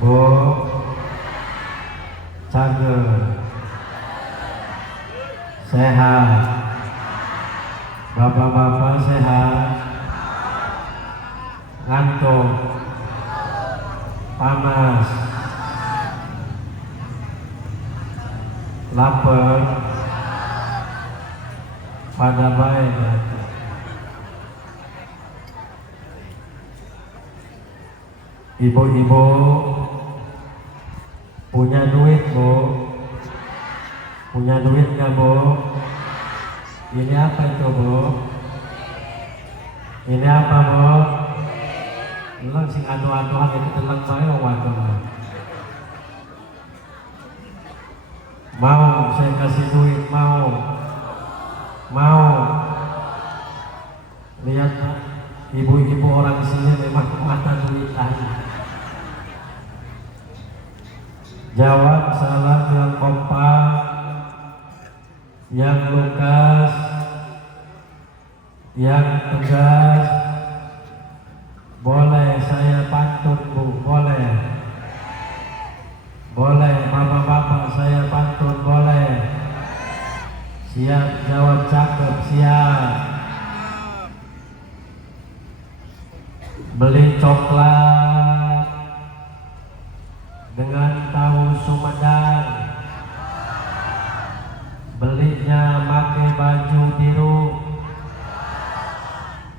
Bu, cager, sehat, bapak-bapak sehat, ngantuk, panas, lapar, pada baik. Ibu-ibu punya duit, Bu? Punya duit nggak, Bu? Ini apa itu, Bu? Ini apa, Bu? Lu sing adu-aduan itu telang bae waduh. Mau saya kasih duit, mau? Mau? Lihat ibu-ibu orang sini memang mata duit aja. Jawab salam yang kompak, yang lugas, yang tegas. Boleh saya pantun, Bu? Boleh. Boleh bapak-bapak saya pantun? Boleh. Siap jawab cakep, siap. Beli coklat dengan tahu Sumedang, belinya pakai baju biru.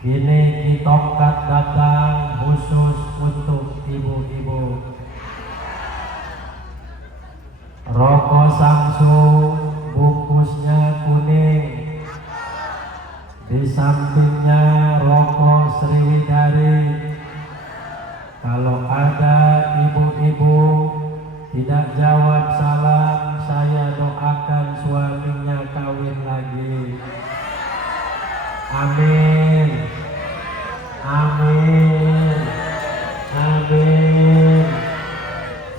Kini kitongkat datang khusus untuk ibu-ibu. Rokok Samsung bungkusnya kuning, di sampingnya rokok Sriwidari. Kalau ada ibu-ibu tidak jawab salam, saya doakan suaminya kawin lagi. Amin. Amin. Amin.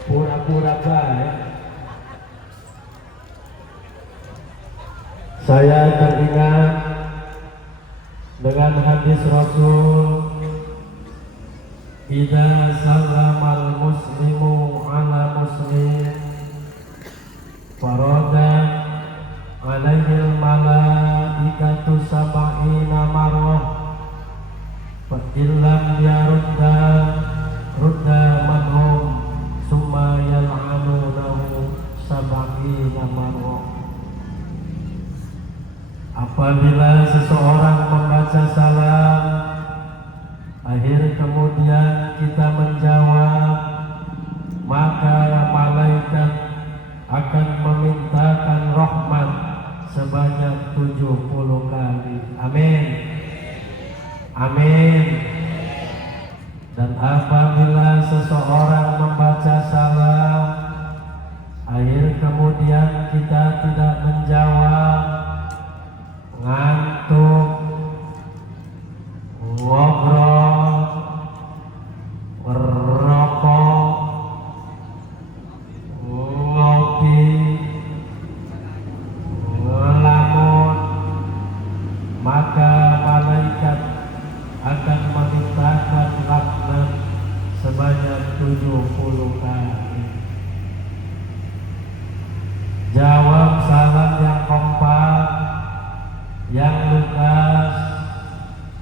Pura-pura baik. Saya teringat dengan hadis Rasul, idza sallamal muslimu ala muslim farada alaihil malaikatu sab'ina marrah fa illam yarudda rudda manhum summa yal'anunahu sab'ina marrah. Apabila seseorang membaca salam, akhir kemudian kita menjawab, maka malaikat akan memintakan rahmat sebanyak 70 kali. Amin. Amin. Dan apabila seseorang membaca salam, akhir kemudian kita tidak menjawab, ngantuk, ngobrol, merokok, ngopi, ngelamun, maka malaikat akan memintakan laknat sebanyak 70 kali. Jawab salam yang kompak, yang lugas,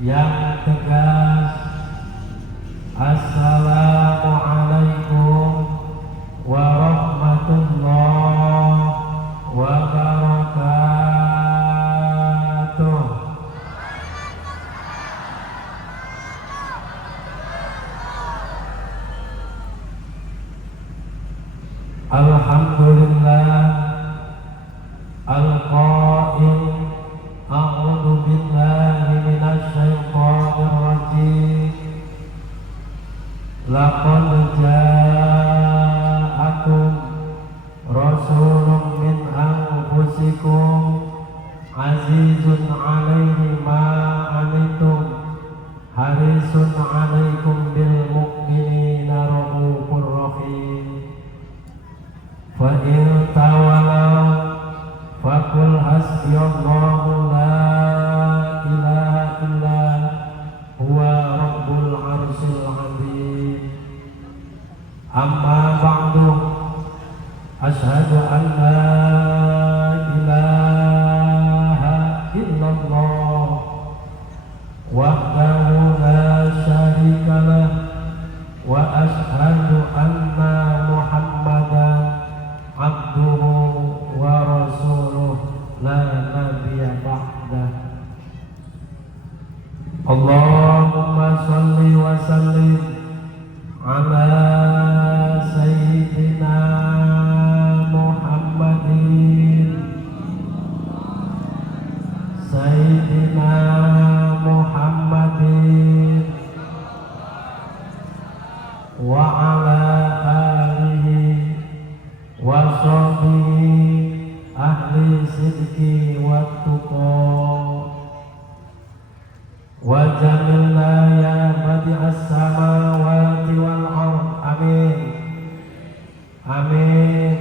yang tegas. Assalamualaikum warahmatullahi wabarakatuh. Alhamdulillah al-qail a'udzu billahi minasy syaithanir rajim. Laqad ja'akum rasulun min anfusikum azizun 'alaihi ma 'anittum harisun 'alaikum bil mu'minina raufur rahim. Fa in tawallaw faqul hasbiyallahu la ilaha illa huwa rabbul arsyil azim. Amma ba'du, asyhadu an la ilaha illallah wahdahu la syarika lah, wa asyhadu anna Muhammadan abduhu wa rasuluh la nabiyya ba'dah. Allahumma sholli wa sallim ala sayyidina Muhammadin sayyidina Muhammadin wa ala alihi wa sahbihi ahli sidqi wa tuqa wa jamilna ya badi'as samawati wal ard. Amin amin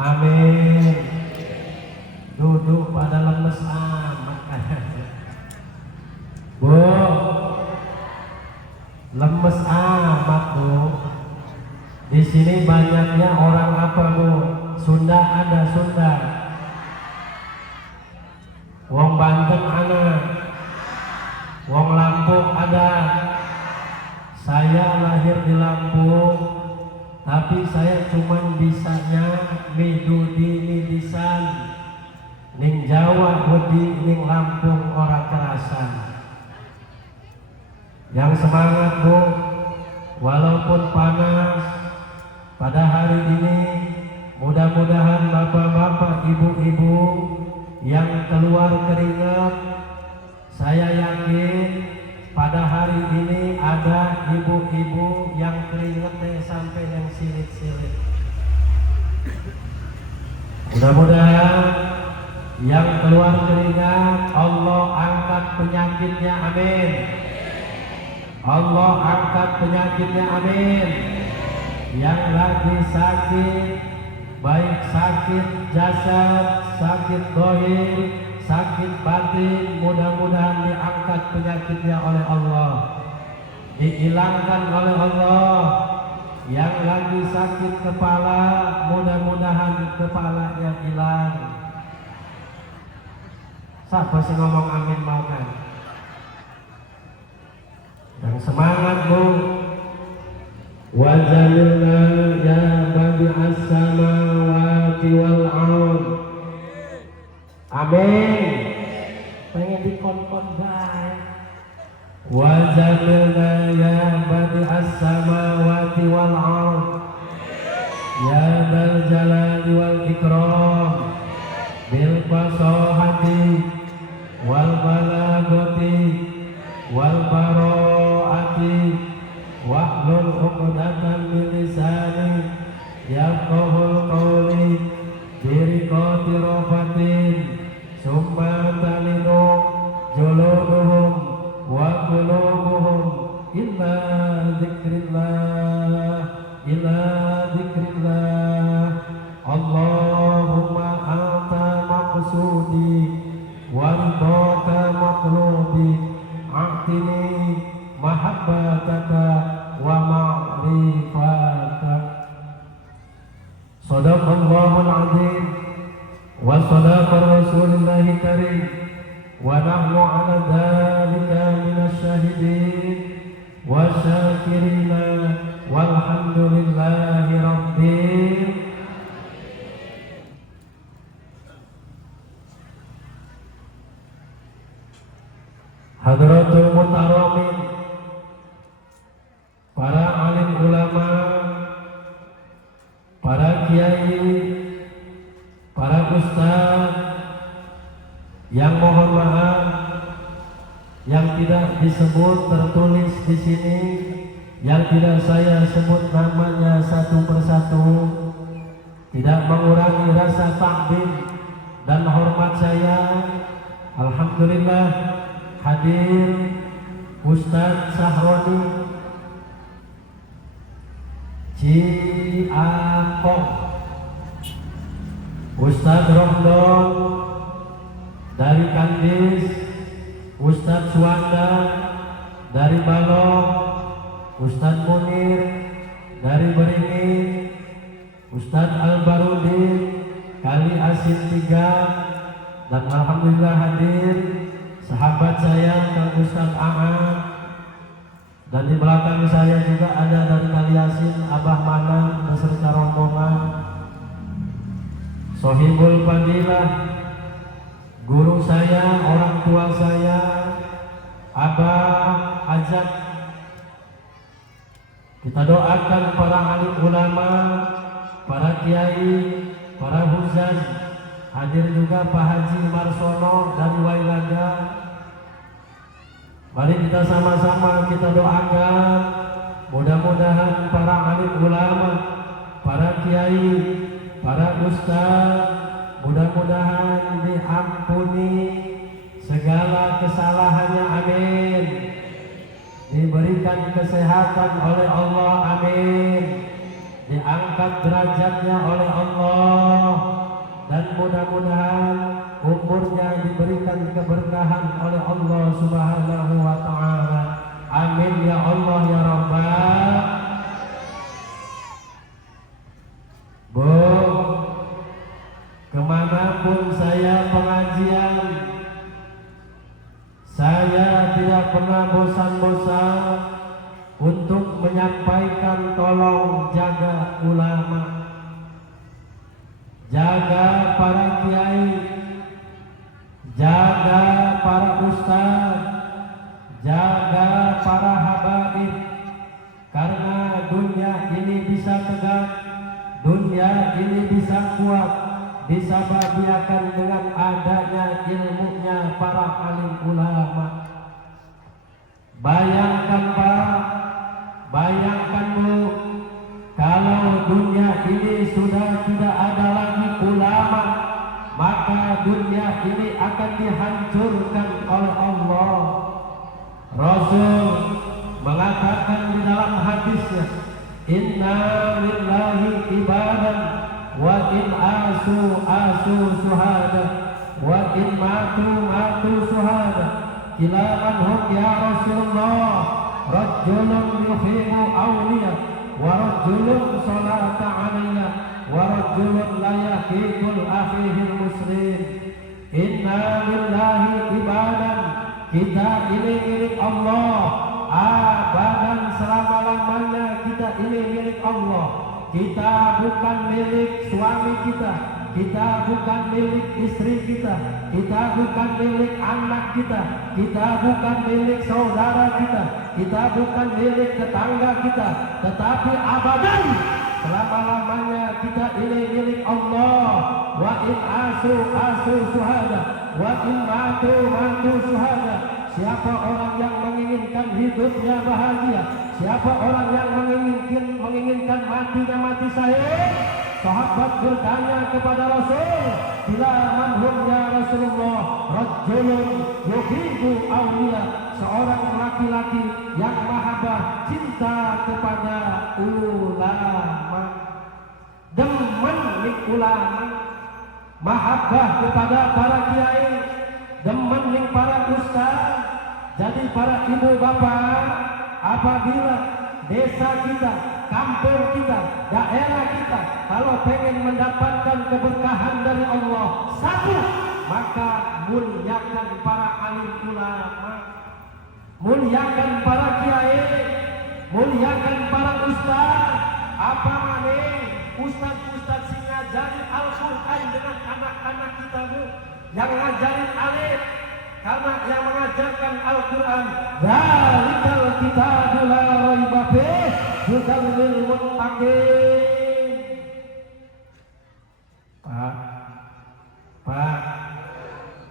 amin. Duduk pada lemes amat Bu, lemes amat Bu. Di sini banyaknya orang apa Bu? Sunda ada Sunda, wong Banten ada, wong Lampung ada. Saya lahir di Lampung, tapi saya cuma bisanya midudi midisan. Ning Jawa wedi, ning Lampung ora kerasan. Yang semangat Bu, walaupun panas pada hari ini, mudah-mudahan bapak-bapak, ibu-ibu yang keluar keringat, saya yakin pada hari ini ada ibu-ibu yang keringetnya sampai yang silit-silit. Mudah-mudahan yang keluar keringat Allah angkat penyakitnya, amin. Allah angkat penyakitnya, amin. Yang lagi sakit, baik sakit jasad, sakit dohir, sakit batin, mudah-mudahan diangkat penyakitnya oleh Allah, dihilangkan oleh Allah. Yang lagi sakit kepala, mudah-mudahan kepalanya hilang. Siapa sih ngomong amin mau kan? Yang semangat Bu. Wa jamilna ya badi'as samawati wal ard. Amin. Pengen dikon-kon bae. Wa jamilna ya badi'as samawati wal ard. Ya dzal jalali wal ikram. Bil fasahati wal balagati wal baro'ati wahlul 'uqdatan min lisani yafqahul qawli biriqati rafatin summa talinu juluduhum wa qulubuhum illa dzikrillah illa dzikrillah. Allahumma anta maqsudi wa ridhaka maqlubi a'tini mahabbataka wa ma'rifatak. Sadaqallahul azim wa sadaqa rasulillahil karim wa nahnu ala dzalika minasy syahidin wa syakirina walhamdulillahi rabbil. Hadratul Muhtaramin, para alim ulama, para kiai, para ustaz, yang mohon maaf yang tidak disebut tertulis di sini, yang tidak saya sebut namanya satu persatu, tidak mengurangi rasa takdim dan hormat saya. Alhamdulillah hadir Ustaz Sahroni Ciakong, Ustaz Romdon dari Kandis, Ustaz Suwanda dari Balong, Ustaz Munir dari Beringin, Ustadz Al-Barudin, Kali Asin 3, dan alhamdulillah hadir sahabat saya Kang Ustadz Ahmad, dan di belakang saya juga ada dari Kali Asin Abah Manan beserta rombongan, Sohibul Fadilah, guru saya, orang tua saya, Abah Ajat. Kita doakan para alim ulama, para kiai, para huzaz, hadir juga Pak Haji Marsono dari Wailaga. Mari kita sama-sama kita doakan, mudah-mudahan para alim ulama, para kiai, para ustaz, mudah-mudahan diampuni segala kesalahannya, amin. Diberikan kesehatan oleh Allah, amin. Diangkat derajatnya oleh Allah, dan mudah-mudahan umurnya diberikan keberkahan oleh Allah Subhanahu wa ta'ala, amin ya Allah ya Rabbal. Bu, kemanapun saya pengajian, saya tidak pernah bosan-bosan untuk menyampaikan tolong jaga ulama, jaga para kiai, jaga para ustaz, jaga para habaib, karena dunia ini bisa tegak, dunia ini bisa kuat, disababiakan dengan adanya ilmunya para alim ulama. Bayangkan Pak, bayangkan Bu, kalau dunia ini sudah tidak ada lagi ulama, maka dunia ini akan dihancurkan oleh Allah. Rasul mengatakan di dalam hadisnya, inna lillahi ibadan wa in asu suhada wa in matu suhada. Kila manhum ya Rasulullah, rajulun yuhimu awliya wa rajulun salata alaiya wa rajulun la yahibul akhihil muslim. Inna lillahi ibadan, kita ini milik Allah, abadan selama-lamanya kita ini milik Allah. Kita bukan milik suami kita, kita bukan milik istri kita bukan milik anak kita bukan milik saudara kita bukan milik tetangga kita, tetapi abadan selama-lamanya kita ini milik Allah. Wa in asu suhada wa in matu suhada. Siapa orang yang menginginkan hidupnya bahagia, siapa orang yang menginginkan matinya mati syahid. Sahabat bertanya kepada Rasul, bila manhum ya Rasulullah, rajulun yuhibbu awliya, seorang laki-laki yang mahabbah cinta kepada ulama, demen ning ulama, mahabbah kepada para kiai, demen ning para ustaz. Jadi para ibu bapak, apabila desa kita, kampung kita, daerah kita kalau pengen mendapatkan keberkahan dari Allah, satu, maka muliakan para alim ulama, muliakan para kiai, muliakan para ustaz. Apa maneh ustaz-ustaz sing ngajarin Al-Qur'an dengan anak-anak kita, Bu, yang ngajarin alif, karena yang mengajarkan Al-Quran, dzalikal kitabul la raiba fihi hudal lil muttaqin. Pak,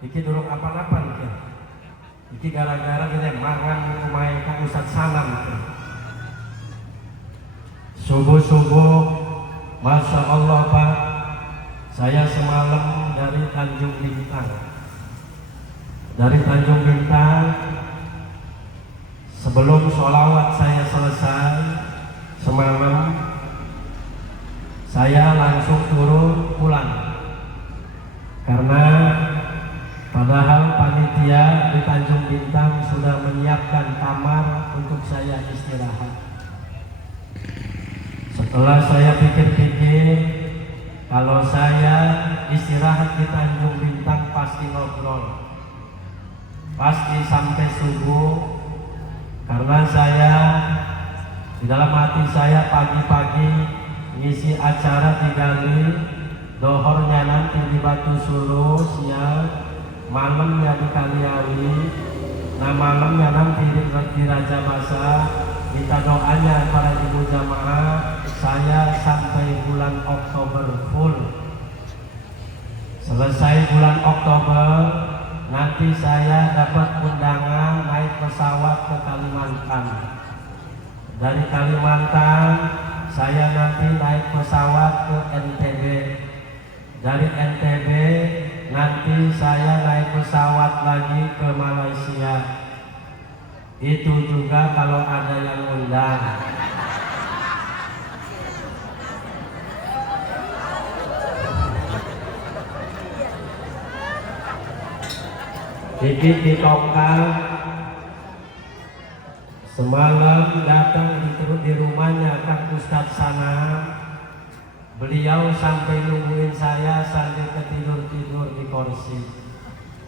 iki durung apa-apa iki. Iki gara-gara kita mangan main ka Ustaz Salam. Subuh-subuh, Masya Allah Pak, saya semalam dari Tanjung Bintang. Dari Tanjung Bintang, sebelum sholawat saya selesai semalam, saya langsung turun pulang, karena padahal panitia di Tanjung Bintang sudah menyiapkan kamar untuk saya istirahat. Setelah saya pikir-pikir, kalau saya istirahat di Tanjung Bintang pasti ngobrol, pasti sampai subuh, karena saya di dalam hati saya pagi-pagi ngisi acara di Gali, dohornya nanti di Batu Sulu siang, malamnya di Kaliawi, nah malamnya nanti di Raja Basa. Minta doanya para ibu jamaah, saya sampai bulan Oktober full. Selesai bulan Oktober, nanti saya dapat undangan naik pesawat ke Kalimantan. Dari Kalimantan, saya nanti naik pesawat ke NTB. Dari NTB, nanti saya naik pesawat lagi ke Malaysia. Itu juga kalau ada yang undang. Dikit di Tongkang, semalam datang di rumahnya Kang Ustadz Sanam. Beliau sampai nungguin saya sambil ketidur-tidur di kursi.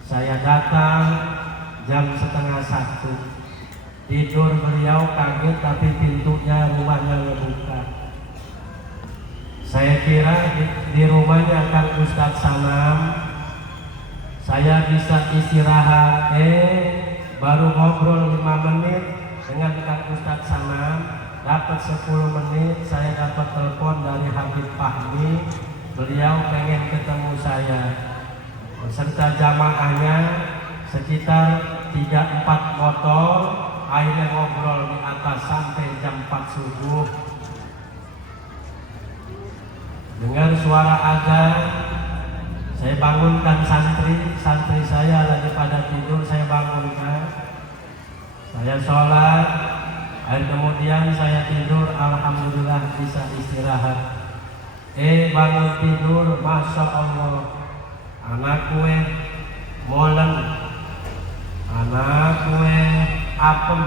Saya datang jam 12:30. Tidur beliau kaget tapi pintunya rumahnya ngebuka. Saya kira di rumahnya Kang Ustadz Sanam saya bisa istirahat, baru ngobrol 5 menit dengan Kang Ustadz Sanam, dapat 10 menit saya dapat telepon dari Habib Fahmi. Beliau pengen ketemu saya beserta jamaahnya, sekitar 3-4 motor. Akhirnya ngobrol di atas sampai jam 4 subuh. Dengar suara azan, saya bangunkan santri saya lagi pada tidur, saya bangunkan. Saya sholat, kemudian saya tidur, alhamdulillah bisa istirahat. Bangun tidur, masya Allah, anak kue molen, anak kue apem,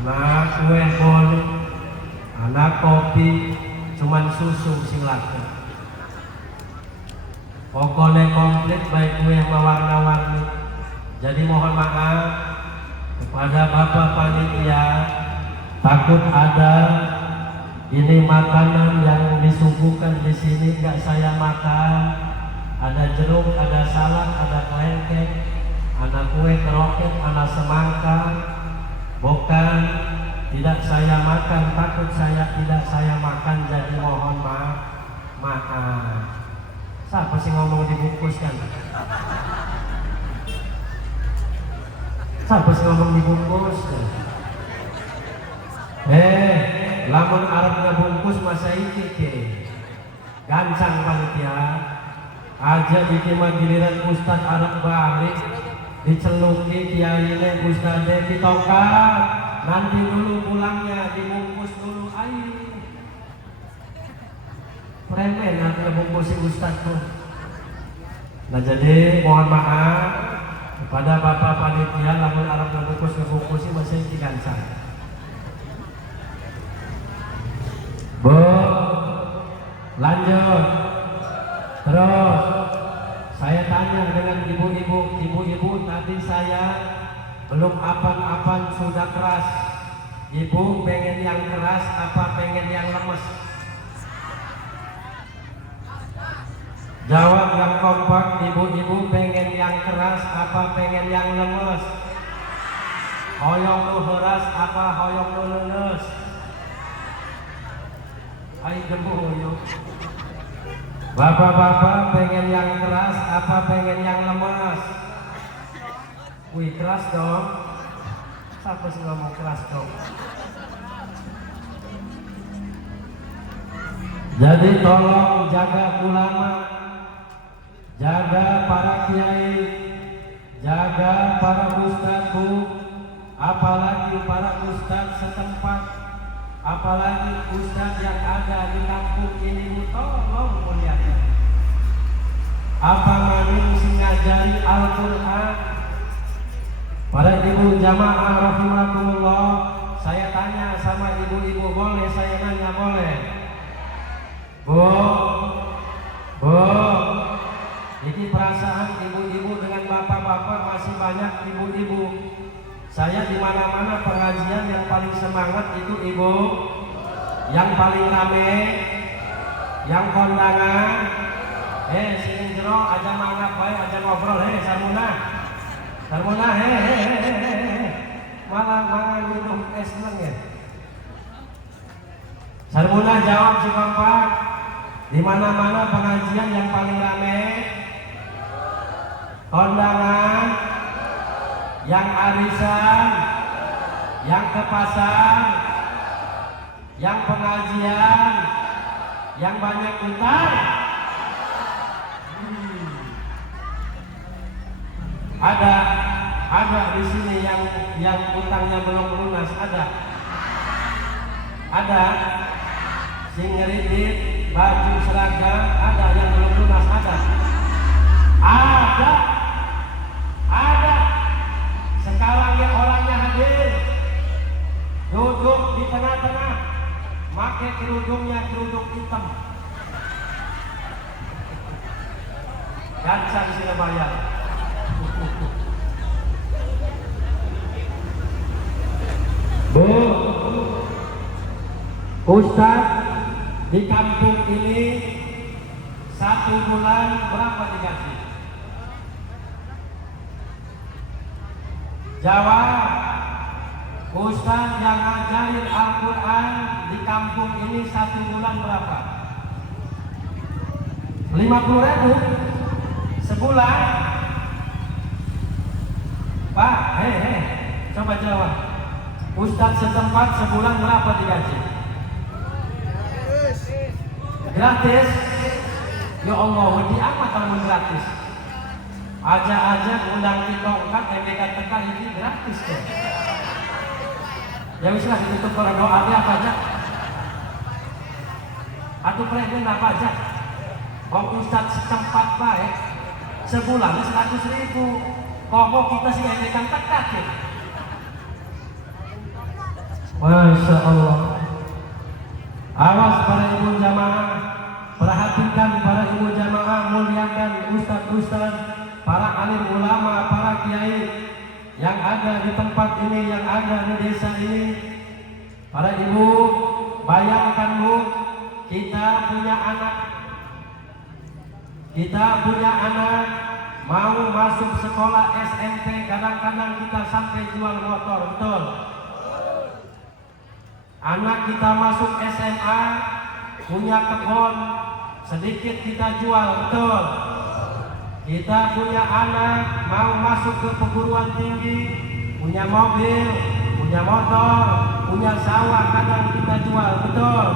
anak kue bolu, anak kopi, cuman susu silakan. Pokoknya komplit baik kue yang warna-warni. Jadi mohon maaf kepada Bapak Panitia, takut ada ini makanan yang disuguhkan di sini nggak saya makan. Ada jeruk, ada salad, ada kelengkeng, ada kue keroket, ada semangka. Bukan tidak saya makan, takut tidak saya makan, jadi mohon maaf. Siapa sih ngomong dibungkus kan? Siapa sih ngomong dibungkus kan? Lamun Arab ngebungkus masa iki ke gancang panitia aja bikin giliran Ustad Arab balik diceluki kiainya Ustad ditongkat, nanti dulu pulangnya dibungkus dulu air. Premen aku ngebungkus si Ustad tuh. Nah jadi mohon maaf kepada Bapak Panitia, lamun Arab ngebungkus masih iki gancang. Lanjut. Terus saya tanya dengan ibu-ibu tadi saya belum apan-apan sudah keras. Ibu pengen yang keras apa pengen yang lemes? Jawab yang kompak, ibu-ibu pengen yang keras apa pengen yang lemes? Hoyong nu heras apa hoyong nu lemes? Ayo gemuruh. Bapak-bapak pengen yang keras apa pengen yang lemas? Wih keras dong. Siapa sih ngomong keras dong? Jadi tolong jaga ulama, jaga para kiai, jaga para ustadz, apalagi para ustadz setempat, apalagi ustadz yang ada di kampung ini, tolong muliakan. Apa maning sing ngajari Al-Quran? Para ibu jamaah rahimakumullah, saya tanya sama ibu-ibu, boleh saya nanya, boleh? Bu, bu, ini perasaan ibu-ibu dengan bapak-bapak masih banyak ibu-ibu. Saya di mana-mana pengajian yang paling semangat itu ibu, yang paling rame, yang kondangan. Sini jero aja manggap bae, aja ngobrol, sarmuna, sarmuna, malah mangan minum es seneng ya. Sarmuna jawab si kompak. Di mana-mana pengajian yang paling rame, kondangan, yang arisan, yang ke pasar, yang pengajian, yang banyak utang. Ada di sini yang utangnya belum lunas, ada sing ngeridit baju seragam, ada yang belum lunas, ada sekarang yang orangnya hadir duduk di tengah-tengah, pakai kerudungnya kerudung hitam, gancang Surabaya. Bu, Ustaz di kampung ini 1 bulan berapa digaji? Jawab. Ustaz yang ngajarin Al-Quran di kampung ini 1 bulan berapa? 50.000 sebulan. Pak, coba jawab. Ustaz setempat sebulan berapa digaji? Gratis? Ya Allah, wedi amat kalau gratis. Aja undang kita ungkat yang tekan ini gratis deh. Ya wis lah ditutup kalau doa dia apa aja. Atau presiden apa aja. Kok Ustaz setempat baik sebulan 100.000. Kok kita sih yang tekan ya. Masya Allah. Awas para ibu jamaah, perhatikan para ibu jamaah, muliakan ustaz-ustaz, para alim ulama, para kiai yang ada di tempat ini, yang ada di desa ini. Para ibu, bayangkan bu, kita punya anak mau masuk sekolah SMP, kadang-kadang kita sampai jual motor, betul? Anak kita masuk SMA, punya kebun, sedikit kita jual, betul? Kita punya anak mau masuk ke perguruan tinggi, punya mobil, punya motor, punya sawah, kadang kita jual, betul?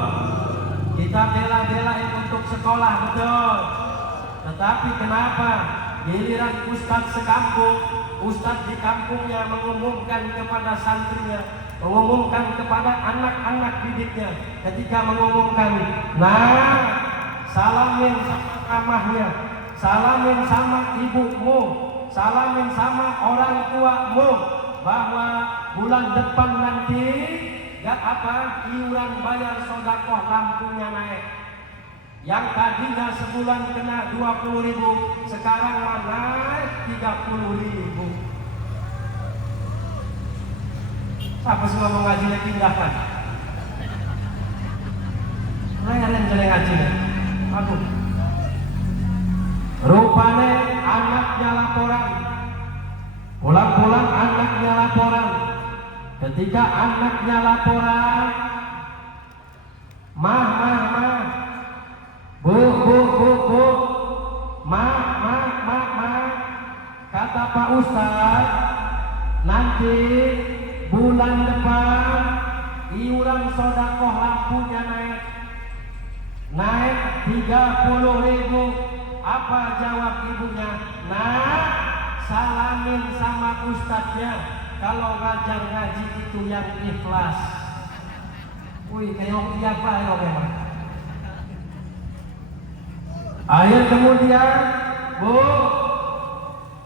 Kita bela-belain untuk sekolah, betul? Tetapi kenapa giliran ustadz sekampung, ustadz di kampungnya mengumumkan kepada santrinya, mengumumkan kepada anak-anak didiknya, ketika mengumumkan, nah salamin sama mamahnya, salamin sama ibumu, salamin sama orang tuamu, bahwa bulan depan nanti iuran bayar sedekah lampunya naik. Yang tadinya sebulan kena 20.000, sekarang naik 30.000. Siapa semua mau ngajinya pindahkan? Lain jelek ngajinya. Aduh. Rupanya anaknya laporan. Pulang-pulang anaknya laporan. Ketika anaknya laporan, mah, bu, mah, kata Pak Ustadz, nanti bulan depan iuran sedekah lampunya naik 30.000. Apa jawab ibunya? Nah, salamin sama ustadznya, kalau ngajar ngaji itu yang ikhlas. Wih, kayak apa ya memang. Akhir kemudian, bu,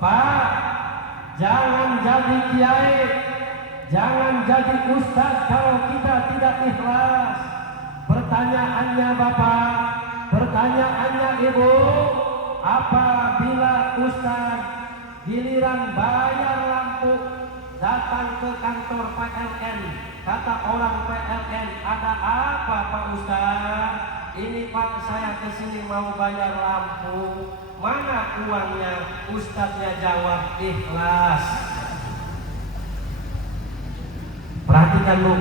pak, jangan jadi kiai, Jangan jadi ustaz kalau kita tidak ikhlas. Pertanyaannya Bapak, pertanyaannya Ibu, apabila ustaz giliran bayar lampu datang ke kantor PLN, kata orang PLN, ada apa Pak Ustaz? Ini Pak, saya kesini mau bayar lampu, mana uangnya? Ustaznya jawab, ikhlas. Perhatikan lu,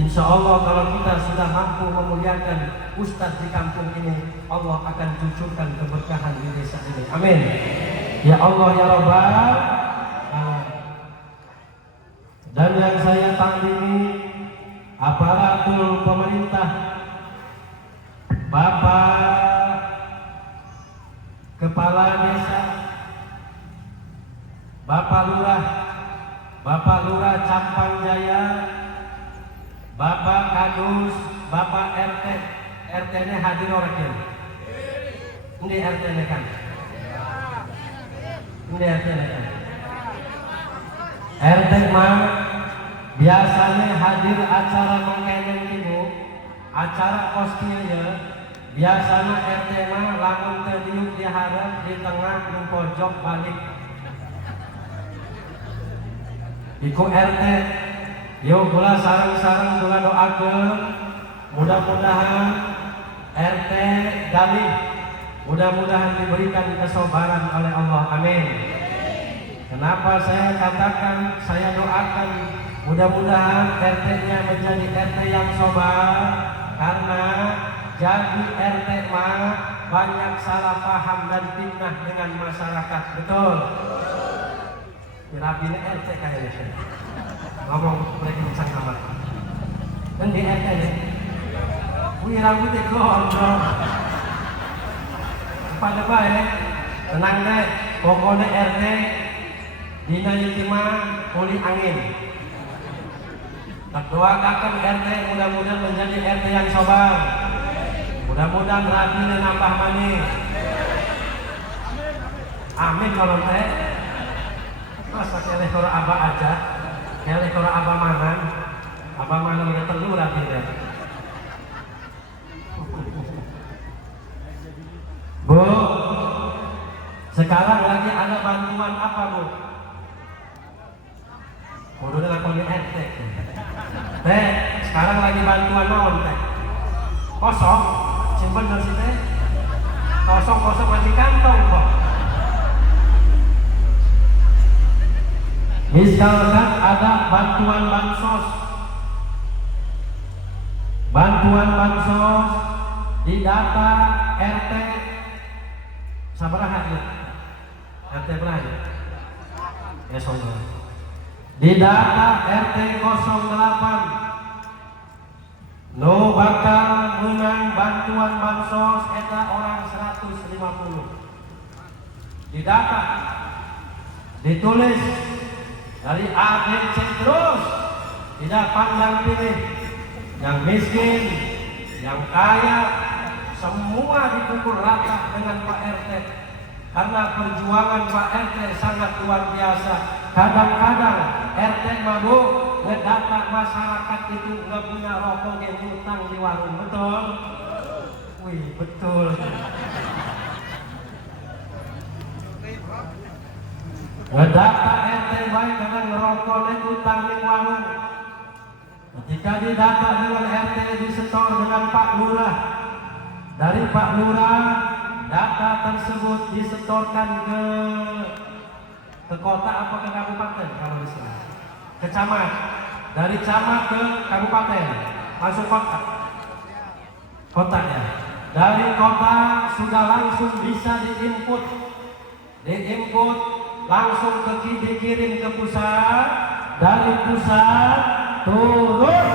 insya Allah kalau kita sudah mampu memuliakan ustaz di kampung ini, Allah akan cucurkan keberkahan di desa ini. Amin. Ya Allah ya Rabbal Alamin. Dan yang saya takdiri aparatur pemerintah, Bapak Kepala Desa, Bapak Lurah Campang Jaya, Bapak Kadus, Bapak RT, RT-nya hadir orang ini RT-nya kan? Ini RT-nya kan? RT mah biasanya hadir acara mengkeneng ibu, acara koskil ya. Biasanya RT mah lamun terdiuk diharap di tengah di pojok balik. Iku RT, yuk gula sarang-sarang gula doakeun, mudah-mudahan RT galih, mudah-mudahan diberikan kesabaran oleh Allah. Amin. Kenapa saya katakan, saya doakan mudah-mudahan RT-nya menjadi RT yang sabar, karena jadi RT mah banyak salah paham dan fitnah dengan masyarakat. Betul? Dirabini RT kayaknya ngomong lagi kencang amat. Dan di RT ya wih rambutnya gondrong pada baik, tenang deh, pokoknya RT dina yitima pulih angin. Tak doakan RT mudah-mudahan menjadi RT yang sabar, mudah-mudahan rajinnya nambah manis. Amin. Kalau teh masa keleh koro abah aja, keleh koro abah mana udah telur rajinnya. Bu, sekarang lagi ada bantuan apa Bu? Udah lakoni RT. Teh, sekarang lagi bantuan naon teh? Kosong, simpen dari situ. Kosong masih kantong kok. Misalkan ada bantuan bansos, di data RT sabaraha ya? RT berapa? Ya soalnya di data RT 08 no bakal menang bantuan bansos eta orang 150. Di data ditulis dari A, B, C terus, tidak pandang pilih, yang miskin, yang kaya, semua dipukul rata dengan Pak RT. Karena perjuangan Pak RT sangat luar biasa. Kadang-kadang RT mabuk, ngedata masyarakat itu nggak punya rokok yang utang di warung. Betul? Wih, betul. Ngedata RT baik karena ngerokok dan utang di warung. Ketika didata dengan RT disetor dengan Pak Lurah, dari Pak Lurah data tersebut disetorkan ke kota apa ke kabupaten kalau di sini? Ke camat. Dari camat ke kabupaten, masuk kota. Kotanya. Dari kota sudah langsung bisa diinput langsung dikirim ke pusat, dari pusat turun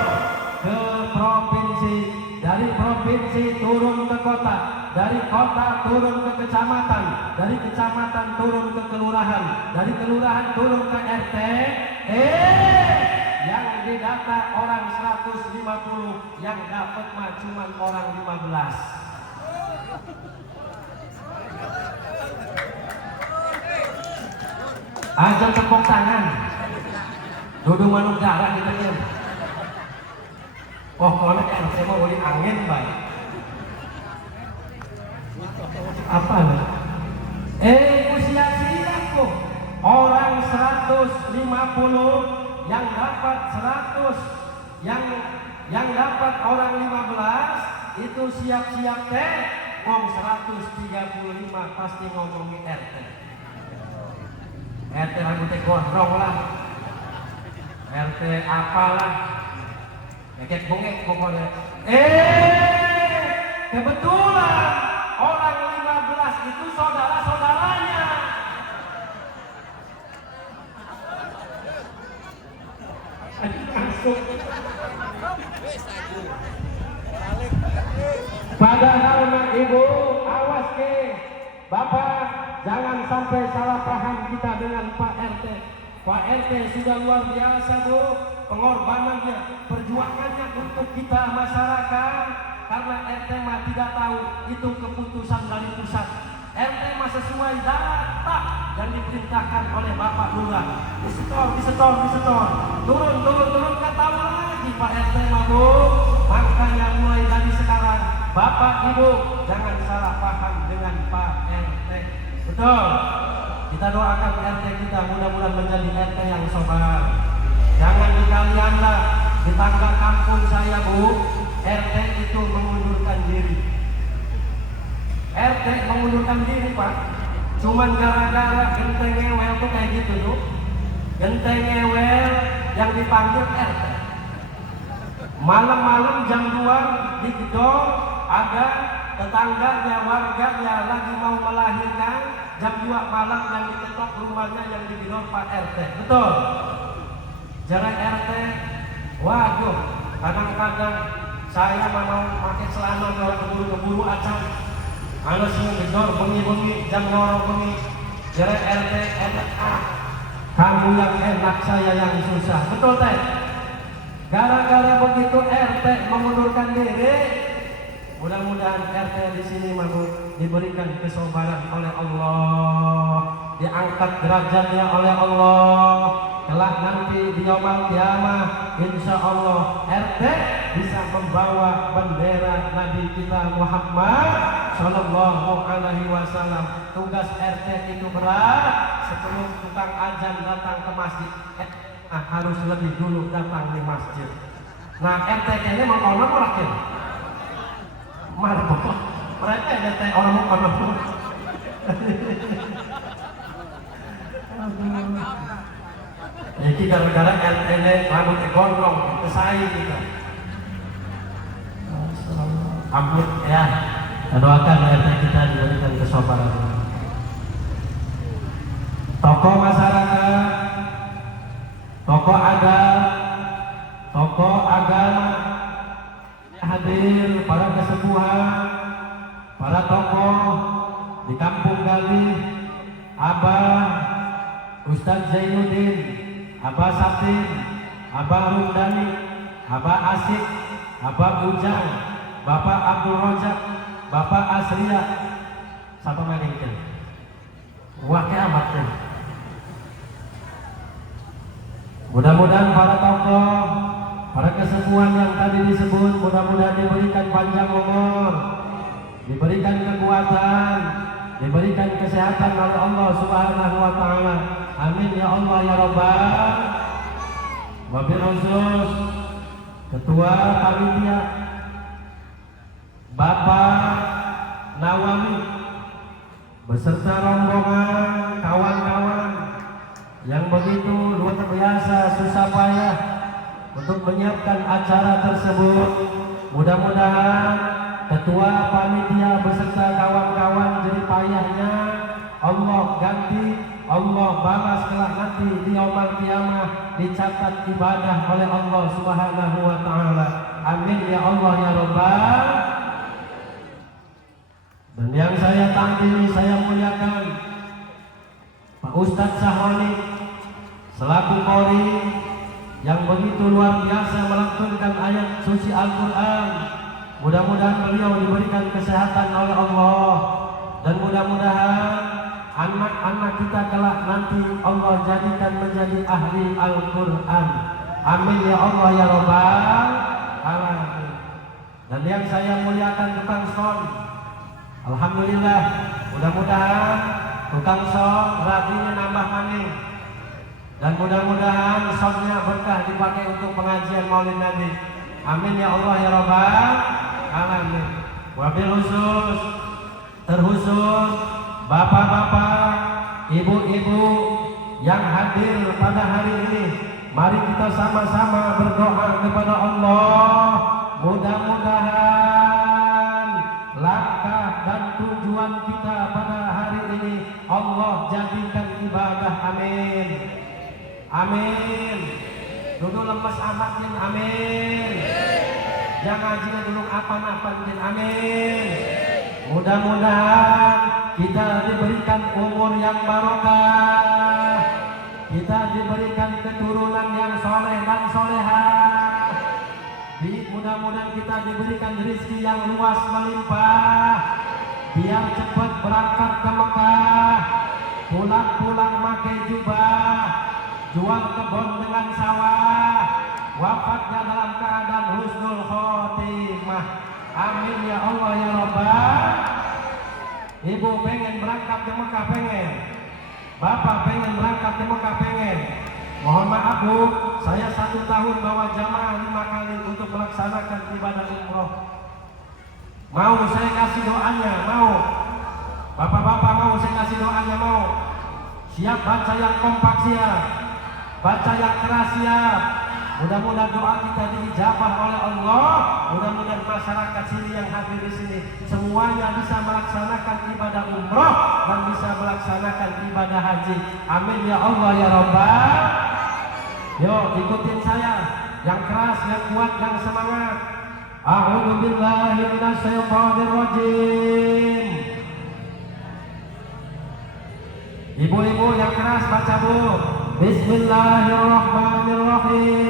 ke provinsi, dari provinsi turun ke kota, dari kota turun ke kecamatan, dari kecamatan turun ke kelurahan, dari kelurahan turun ke RT. Yang didata orang 150, yang dapat mah cuma orang 15. Aja tepuk tangan. Duduk manuk darah gitu ya. Pokoknya yang saya mau beli angin baik. Apa nih? Siap-siap kok. Orang 150 yang dapat 100, yang dapat orang 15 itu siap-siap teh. Wong 135 pasti ngomongin RT. RT rambutnya gondrong lah. RT apalah. Kayak bongek pokoknya. Kebetulan orang 15 itu saudara-saudaranya. Padahal nak ibu, awas ke bapak, jangan sampai salah paham kita dengan Pak RT. Pak RT sudah luar biasa bu, pengorbanannya, perjuangannya untuk kita masyarakat. Karena RT mah tidak tahu itu keputusan dari pusat. RT mah sesuai data yang diperintahkan oleh Bapak Lurah. Disetor, turun, nggak tahu lagi Pak RT mah bu. Makanya mulai dari sekarang, Bapak Ibu jangan salah paham dengan Pak RT. Betul. Kita doakan RT kita mudah-mudahan menjadi RT yang sobar. Jangan dikalian lah di tangga kampung saya bu, RT itu mengundurkan diri. RT mengundurkan diri pak, cuman gara-gara genteng ngewel tuh kayak gitu tuh. Genteng ngewel yang dipanggil RT. Malam-malam jam 2 di gedung ada tetangganya, warganya lagi mau melahirkan, jam 2 malam yang diketok rumahnya yang dibilang Pak RT. Betul. Jarak RT, waduh, kadang-kadang saya mau pakai celana kalau keburu-keburu acan. Ana sing gedor bengi-bengi jam 2 bengi. Jarak RT enak kamu yang enak, saya yang susah. Betul teh. Gara-gara begitu RT mengundurkan diri. Mudah-mudahan RT di sini diberikan kesabaran oleh Allah, diangkat derajatnya oleh Allah. Kelak nanti di yaumul kiamah, insya Allah RT bisa membawa bendera Nabi kita Muhammad Sallallahu Alaihi Wasallam. Tugas RT itu berat. Sebelum tukang azan datang ke masjid, harus lebih dulu datang di masjid. Nah RT ini mengkonon rakyat. Marbo, mereka RT orang mengkonon. Jadi gara-gara RT ini rambut gondrong, kesai kita. Ampun ya, doakan RT kita diberikan kesabaran. Tokoh masyarakat, tokoh adat, tokoh agama hadir, para kesepuhan, para tokoh di Kampung Galih, Abah Ustadz Zainuddin, Abah Satin, Abah Rumdani, Abah Asik, Abah Ujang, Bapak Abdul Rojak, Bapak Asria, satu meninggal. Wah kiamatnya. Mudah-mudahan para tokoh, para kesepuhan yang tadi disebut, mudah-mudahan diberikan panjang umur, diberikan kekuatan, diberikan kesehatan oleh Allah Subhanahu wa Ta'ala. Amin ya Allah ya Rabbal. Wabil khusus Ketua Panitia Bapak Nawawi beserta rombongan kawan-kawan yang begitu luar biasa susah payah untuk menyiapkan acara tersebut. Mudah-mudahan Ketua Panitia beserta kawan-kawan jerih payahnya Allah ganti, Allah balas kelak nanti di yaumul kiamah, dicatat ibadah oleh Allah Subhanahu wa Ta'ala. Amin ya Allah ya Rabbal. Dan yang saya tampili, saya muliakan Pak Ustadz Sahroni selaku qori yang begitu luar biasa melantunkan ayat suci Al-Quran. Mudah-mudahan beliau diberikan kesehatan oleh Allah, dan mudah-mudahan anak-anak kita kelak nanti Allah jadikan menjadi ahli Al-Quran. Amin ya Allah ya Rabbal alamin. Dan yang saya muliakan tukang son, alhamdulillah, mudah-mudahan tukang son rajinnya nambah maning, dan mudah-mudahan sonnya berkah dipakai untuk pengajian Maulid Nabi. Amin ya Allah ya Rabbal alamin. Wabil khusus, terkhusus bapak-bapak, ibu-ibu yang hadir pada hari ini, mari kita sama-sama berdoa kepada Allah. Mudah-mudahan langkah dan tujuan kita pada hari ini Allah jadikan ibadah. Amin. Amin. Duduk lemes amat jen. Amin. Jangan ngajinya dulu apa-apa jen. Amin. Mudah-mudahan kita diberikan umur yang barokah, kita diberikan keturunan yang soleh dan solehah, mudah-mudahan kita diberikan rezeki yang luas melimpah, biar cepat berangkat ke Mekah, pulang-pulang pakai jubah, jual kebun dengan sawah, wafatnya dalam keadaan husnul khotimah. Amin ya Allah ya Rabbal. Ibu pengen berangkat ke Mekah, pengen. Bapak pengen berangkat ke Mekah, pengen. Mohon maaf Bu, saya 1 tahun bawa jamaah 5 kali untuk melaksanakan ibadah umroh. Mau saya kasih doanya? Mau? Bapak-bapak mau saya kasih doanya? Mau? Siap baca yang kompak, siap. Baca yang keras, siap. Mudah-mudahan doa kita diijabah oleh Allah. Mudah-mudahan masyarakat sini yang hadir di sini semuanya bisa melaksanakan ibadah umroh dan bisa melaksanakan ibadah haji. Amin ya Allah ya Rabbal. Yuk ikutin saya, yang keras, yang kuat, yang semangat. A'udzu billahi minasyaitonir rajim. Ibu-ibu yang keras baca Bu. Bismillahirrahmanirrahim.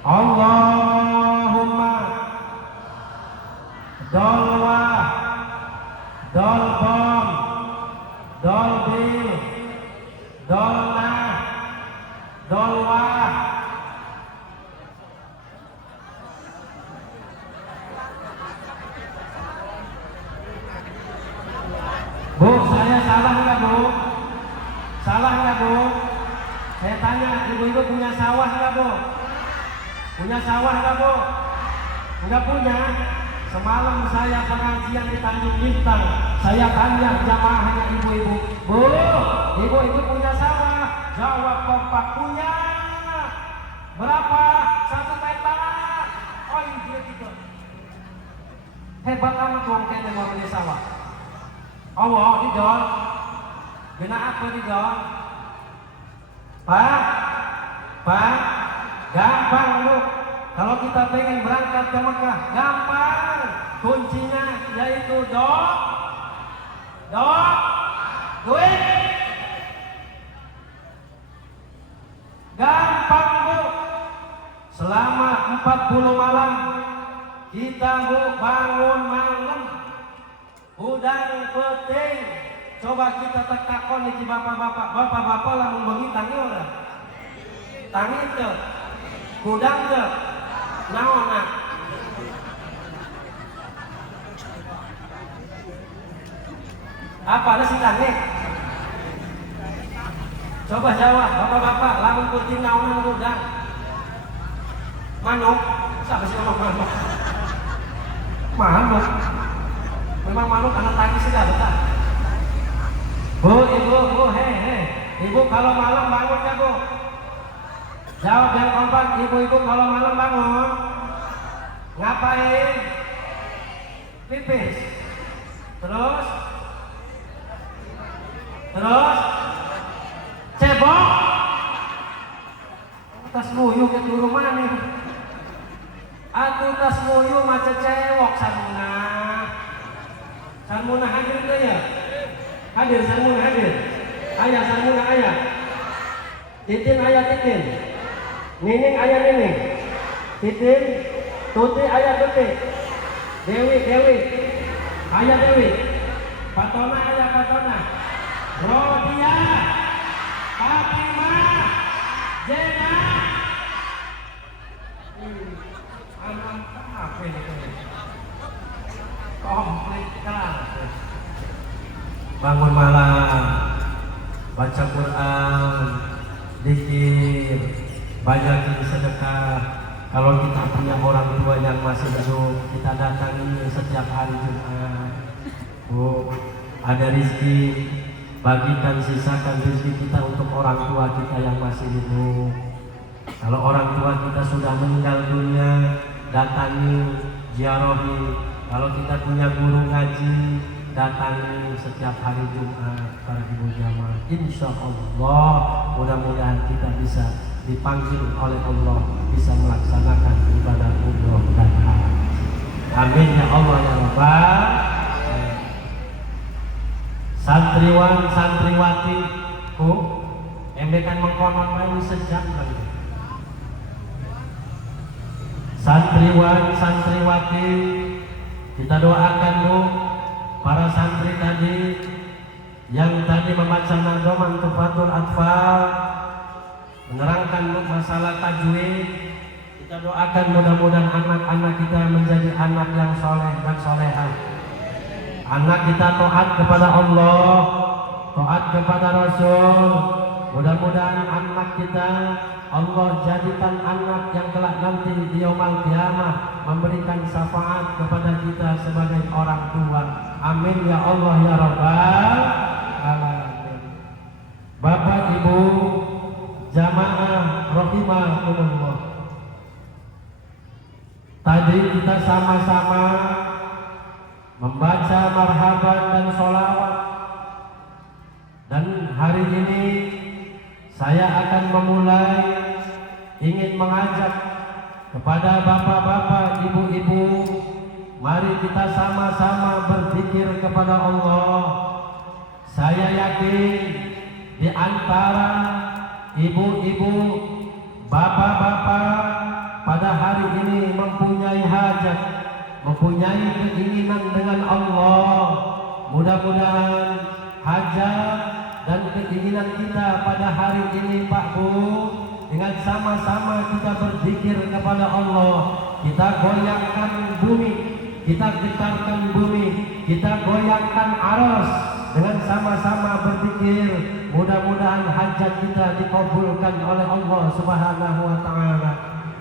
Allahumma dolwa dolbom dolbil dolna dolwa. Bu, saya salah nggak Bu? Salah nggak Bu? Saya tanya, ibu-ibu punya sawah nggak Bu? Punya sawah nggak Bu? Nggak punya. Semalam saya pengajian di Tanjung Bintang, saya tanya jamaahnya ibu-ibu, Bu, ibu-ibu punya sawah? Jawab kompak, punya. Berapa? 1 petak. Oh iya gitu. Hebat amat wong kene mau beli sawah. Allah didol. Gena apa didol? Pak, gampang lu. Kalau kita pengen berangkat ke Mekah, gampang. Kuncinya yaitu duit. Gampang Bu. Selama 40 malam kita Bu bangun malam, udang peting. Coba kita takon di bapak-bapak lamun bengi tangi ora? Tangi teu. Kudang teu. Naonna? Apa ada si tangi? Coba jawab bapak-bapak, lamun kucing naonna kudang? Manuk. Siapa sih ngomong manuk? Manuk. Memang manuk anak tangis sudah betul. Bu, ibu, ibu kalau malam bangun ya Bu? Jawab yang kompak, ibu-ibu kalau malam bangun ngapain? Pipis. Terus cebok. Tas muyuh ke turu mana nih? Atuh tas muyuh maca cewok sarmuna. Sarmuna hadir tuh ya? Hadir sarmuna hadir. Ayah sarmuna ayah. Titin ayah titin. Nining ayah nining. Titin. Tuti ayah tuti. Dewi ayah Dewi. Patona ya Patona. Rodia, Fatimah, Jena. Anak apa ini? Komplit kan. Bangun malam, baca Quran, zikir, banyakin sedekah. Kalau kita punya orang tua yang masih hidup, kita datangi setiap hari Jumat. Bu, ada rizki, bagikan, sisakan rizki kita untuk orang tua kita yang masih hidup. Kalau orang tua kita sudah meninggal dunia, datangi, ziarahi. Kalau kita punya guru ngaji, datangi setiap hari Jumat para ibu jamaah. Insya Allah mudah-mudahan kita bisa dipanggil oleh Allah, bisa melaksanakan ibadah umroh dan haji. Amin ya Allah ya Rabbal. Santriwan santriwati embekan mengkonon main sejam lagi. Santriwan santriwati, kita doakan para santri tadi yang tadi membaca nadoman tufatul atfal, menerangkan masalah tajwid. Kita doakan mudah-mudahan anak-anak kita menjadi anak yang soleh dan solehah. Anak kita taat kepada Allah, taat kepada Rasul. Mudah-mudahan anak kita Allah jadikan anak yang kelak nanti di yaumul qiyamah memberikan syafaat kepada kita sebagai orang tua. Amin ya Allah ya Rabbal alamin. Bapak Ibu jamaah rahimakumullah. Tadi kita sama-sama membaca marhaban dan sholawat, dan hari ini saya akan memulai ingin mengajak kepada bapak-bapak, ibu-ibu, mari kita sama-sama berzikir kepada Allah. Saya yakin di antara ibu-ibu, bapak-bapak pada hari ini mempunyai hajat, mempunyai keinginan dengan Allah. Mudah-mudahan hajat dan keinginan kita pada hari ini Pak Bu, dengan sama-sama kita berzikir kepada Allah, kita goyangkan bumi, kita getarkan bumi, kita goyangkan aras, dengan sama-sama berzikir. Mudah-mudahan hajat kita dikabulkan oleh Allah Subhanahu wa taala.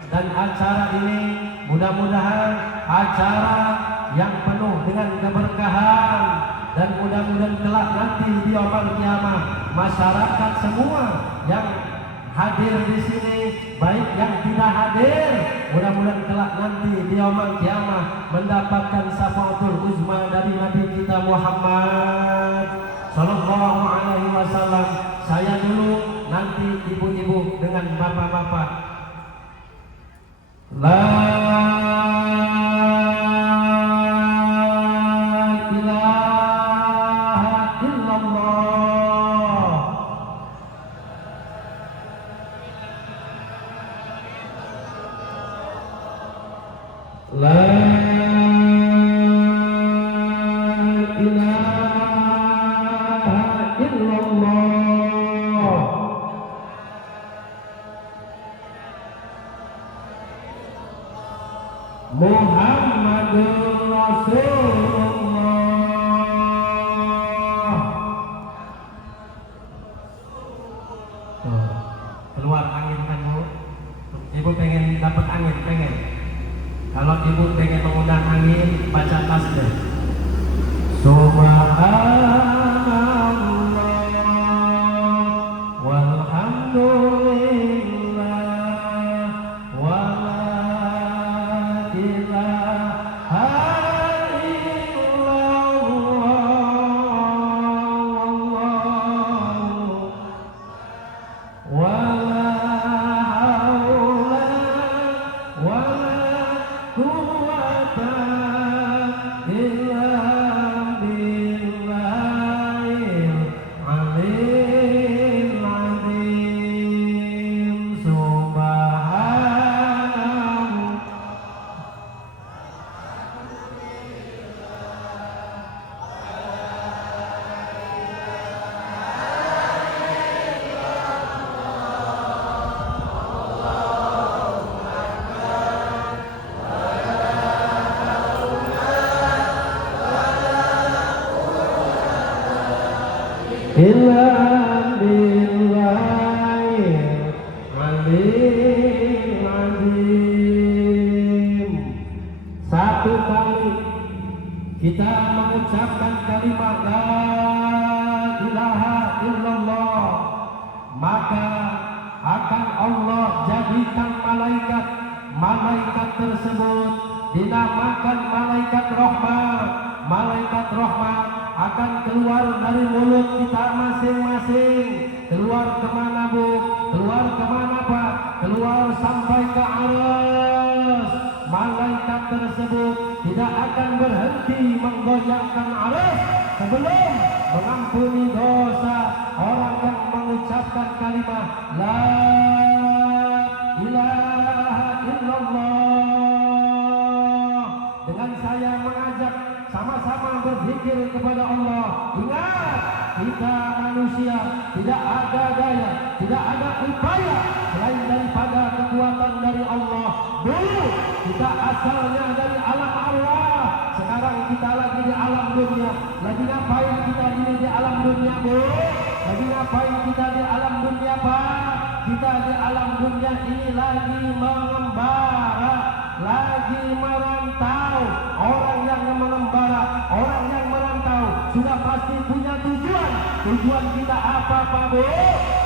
Dan acara ini mudah-mudahan acara yang penuh dengan keberkahan, dan mudah-mudahan kelak nanti di yaumul qiyamah masyarakat semua yang hadir di sini, baik yang tidak hadir, mudah-mudahan kelak nanti di yaumul qiyamah mendapatkan syafaatul uzma dari Nabi kita Muhammad sallallahu alaihi wasallam. Saya dulu, nanti ibu-ibu dengan bapak-bapak. La ilaha illallah. La ilaha illallah. Muhammadur Rasulullah. Keluar angin kan Bu? Ibu pengen dapat angin, pengen. Kalau ibu pengen mengundang angin, baca tasbih. Subhanallah walhamdulillah wa la ilaha illallah wa la haula wa la quwwata illa billahil aliyyil azim. Subhanallah illa billahil alim azim. Satu kali kita mengucapkan kalimat la ilaha illallah, maka akan Allah jadikan malaikat tersebut dinamakan malaikat rahmat. Malaikat rahmat akan keluar dari mulut kita masing-masing. Keluar kemana Bu? Keluar kemana Pak? Keluar sampai ke aras. Malaikat tersebut tidak akan berhenti menggoyangkan aras sebelum mengampuni dosa orang yang mengucapkan kalimat la ilaha illallah. Dengan saya mengajak sama-sama berzikir kepada Allah. Ingat, kita manusia tidak ada daya, tidak ada upaya selain daripada kekuatan dari Allah. Dulu kita asalnya dari alam arwah, sekarang kita lagi di alam dunia. Lagi ngapain kita ini di alam dunia Bu? Lagi ngapain kita di alam dunia Pak? Kita di alam dunia ini lagi mengembara, lagi merantau. Orang yang mengembara, orang yang merantau sudah pasti punya tujuan. Tujuan kita apa Pak Bu?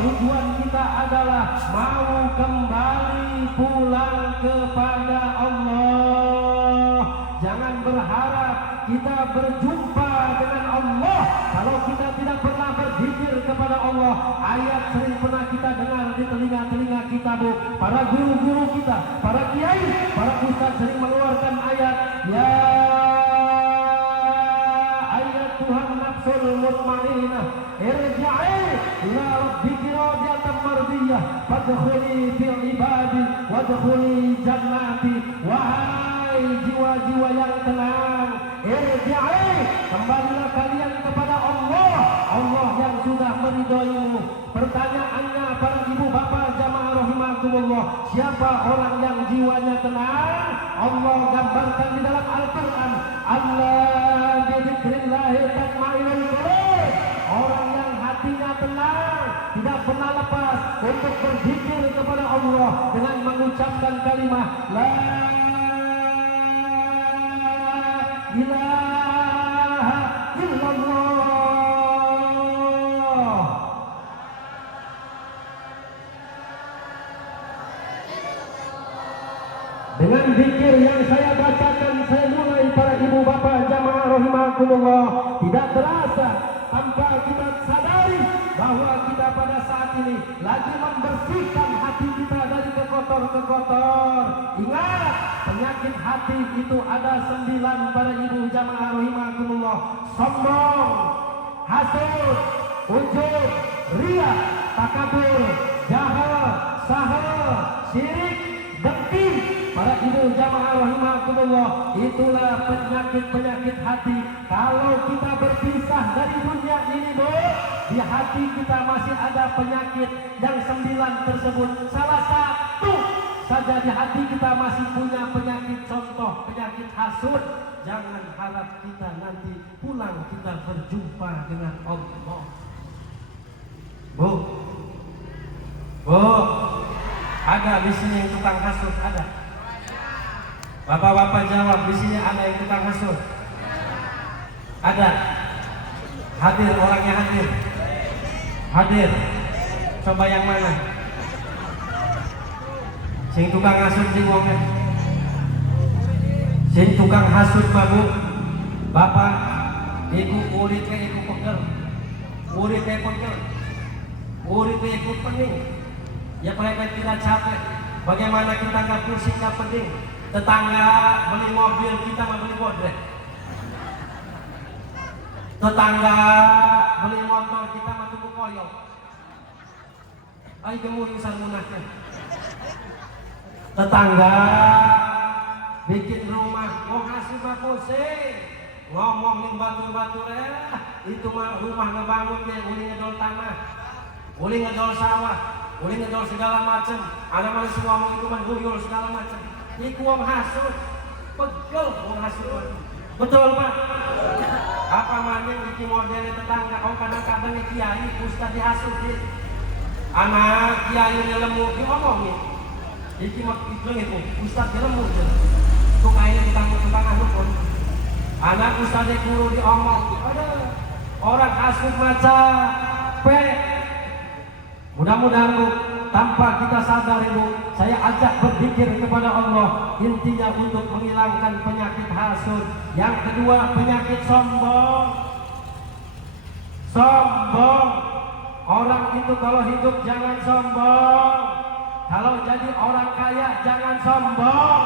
Tujuan kita adalah mau kembali pulang kepada Allah. Jangan berharap kita berjumpa dengan Allah kalau kita tidak pernah berzikir kepada Allah. Ayat sering pernah kita dengar di telinga-telinga kita Bu. Para guru-guru kita, para kiai, para ustaz sering mengeluarkan ayat ya ayat Tuhan nafsul mutmainnah irja'i ila rabbiki radiyatan mardiyah fadkhuli fil ibadi wadkhuli jannati. Wahai jiwa-jiwa yang tenang, irja'i, kembalilah kalian kepada Allah, Allah yang sudah meridhoimu. Pertanyaannya para ibu bapak jamaah rahimakumullah, siapa orang yang jiwanya tenang? Allah gambarkan di dalam Al-Quran, Allah bidzikrillahi tatma'innul qulub. Orang yang hatinya tenang, tidak pernah lepas untuk berzikir kepada Allah dengan mengucapkan kalimat la ilaha illallah. Dengan zikir yang saya bacakan, saya mulai para ibu bapak jamaah rahimakumullah, tidak terasa tanpa kita sadari bahwa kita pada saat ini lagi membersihkan hati kita dari kekotor-kekotor. Ingat, penyakit hati itu ada 9 para ibu jamaah rahimakumullah. Sombong, hasud, ujub, riya, takabur, jahal, sahal, syirik, dengki. Para ibu jamaah rahimakumullah, itulah penyakit-penyakit hati. Kalau kita berpisah dari dunia ini Bu, di hati kita masih ada penyakit yang 9 tersebut. Salah satu saja di hati kita masih punya penyakit, contoh penyakit hasud. Jangan harap kita nanti pulang kita berjumpa dengan Allah. Bu, ada di sini yang tukang hasud ada? Bapak-bapak jawab, di sini ada yang tukang hasud? Ada? Hadir, orangnya hadir. Hadir. Coba yang mana? Sing tukang hasud di wongnya. Sing tukang hasud Bu. Bapak, ibu muridnya ibu pegel. Muridnya pegel. Muridnya ikut pening. Ya mereka tidak capek. Bagaimana kita nggak pusing, nggak pening? Tetangga beli mobil, kita mau beli bodrek. Tetangga beli motor, kita mau tuku koyok. Ayo gemuring sarmunahnya. Tetangga bikin rumah, mau kasih mah pusing. Ngomong nih batu-batu itu mah rumah ngebangun dia, uli ngedol tanah, uli ngedol sawah, uli ngedol segala macam. Ada manusia ngomong itu mah guyul segala macam. Iku wong hasud, pegel wong hasud. Betul Pak? Apa maning iki model tetangga kau kadang-kadang kiai ustaz dihasutin. Anak kiai lemu diomongin. Iki mak itu ustaz lemu. Tuh kayaknya ditanggung-tanggung anu pun. Anak ustaz guru diomong. Ada orang asuh maca mudah-mudahan Bu, tanpa kita sadar Bu, saya ajak berpikir kepada Allah, intinya untuk menghilangkan penyakit hasud. Yang kedua, penyakit sombong. Sombong. Orang itu kalau hidup jangan sombong. Kalau jadi orang kaya jangan sombong.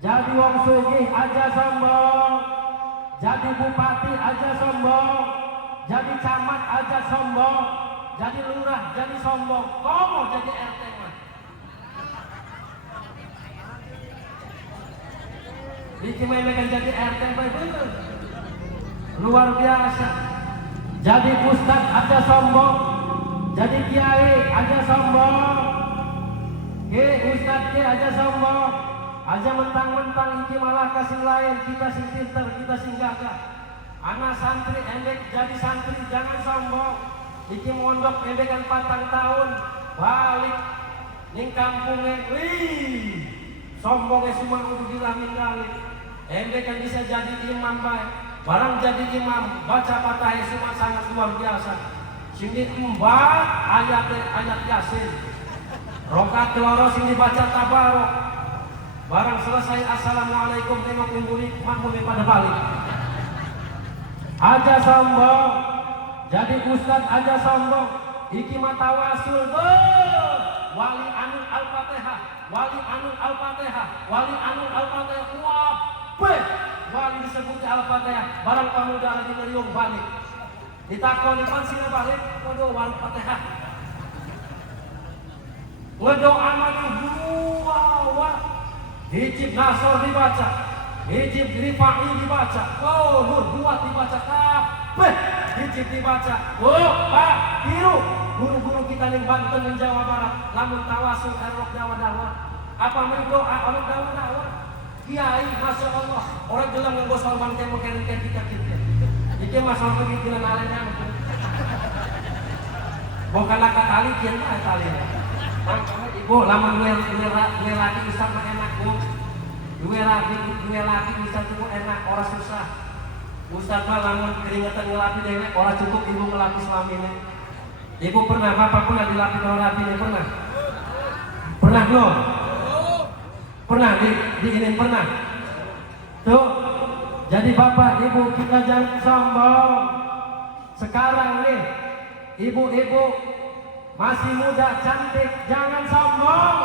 Jadi wong sugih aja sombong. Jadi bupati aja sombong. Jadi camat aja sombong. Jadi lurah jadi sombong. Komo jadi RT mah. Dikimemekan jadi RT betul. Luar biasa. Jadi ustaz aja sombong. Jadi kiai aja sombong. Ustaz aja sombong. Aja mentang-mentang iki malah kasih lain, kita sing pinter, kita sing gagah. Anak santri endek jadi santri jangan sombong. Iki mondok endek kan 4 tahun balik ning kampungnya, wih sombongnya semua udah dilamin-lamin. Endek kan bisa jadi imam baik. Barang jadi imam baca fatihah semua sangat luar biasa. Sini 4 ayat Yasin. Rokat keloro sini baca tabarok. Barang selesai assalamualaikum tengok imbuli makmumi pada balik. Aja sombong. Jadi ustaz aja sombong. Iki mata wasul wali anul al-fatihah. Wali anul al-fatihah. Wali anul al-fatihah. Wah, wali disebut al-fatihah. Barang pemuda lagi ngeriung balik. Ditakoni pansina balik. Waduh wali fatihah. Ngedoa maju dua. Hijib Nasr dibaca, hijib Rifa'i dibaca, Nur Buat dibaca, kabeh hijib dibaca. Pak biru, guru-guru kita ning Banten dan Jawa Barat, lamun tawasul erok Jawa dakwah. Apa mendoa orang Jawa dakwah? Kiai, masya Allah, orang gelang nganggo sorban temo keren kita. Iki masalah pikiran alena. Bukan lakat tali kian tali. Ibu lama gue lagi bisa enak Bu. Gue lagi bisa cukup enak, orang susah. Ustaz mah lamun keringetan ngelapi dewek, orang cukup ibu ngelapi suaminya. Ibu pernah, bapak pernah dilapi orang lapinya pernah? Pernah belum? Pernah diinin pernah? Tuh, jadi bapak ibu kita jangan sombong. Sekarang nih, ibu-ibu masih muda, cantik, jangan sombong.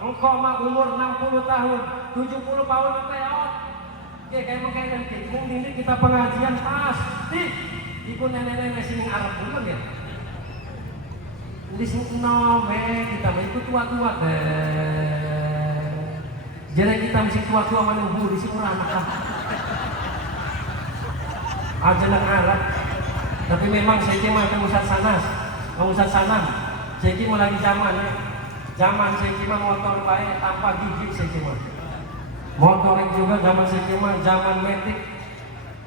Engkau mah umur 60 tahun, 70 tahun peot. Oke, kayak nanti, mungkin kita pengajian pasti ibu nenek-nenek sini Arab bukan ya? Di sini kita mah itu tua-tua jadi kita mesti tua-tua menunggu di sini anak aja nang Arab. Tapi memang saya mah Ustaz Sanas. Ustaz Sanam, saya mau lagi zaman ya. Zaman saya motor baik tanpa gigi saya motor juga zaman saya zaman metik.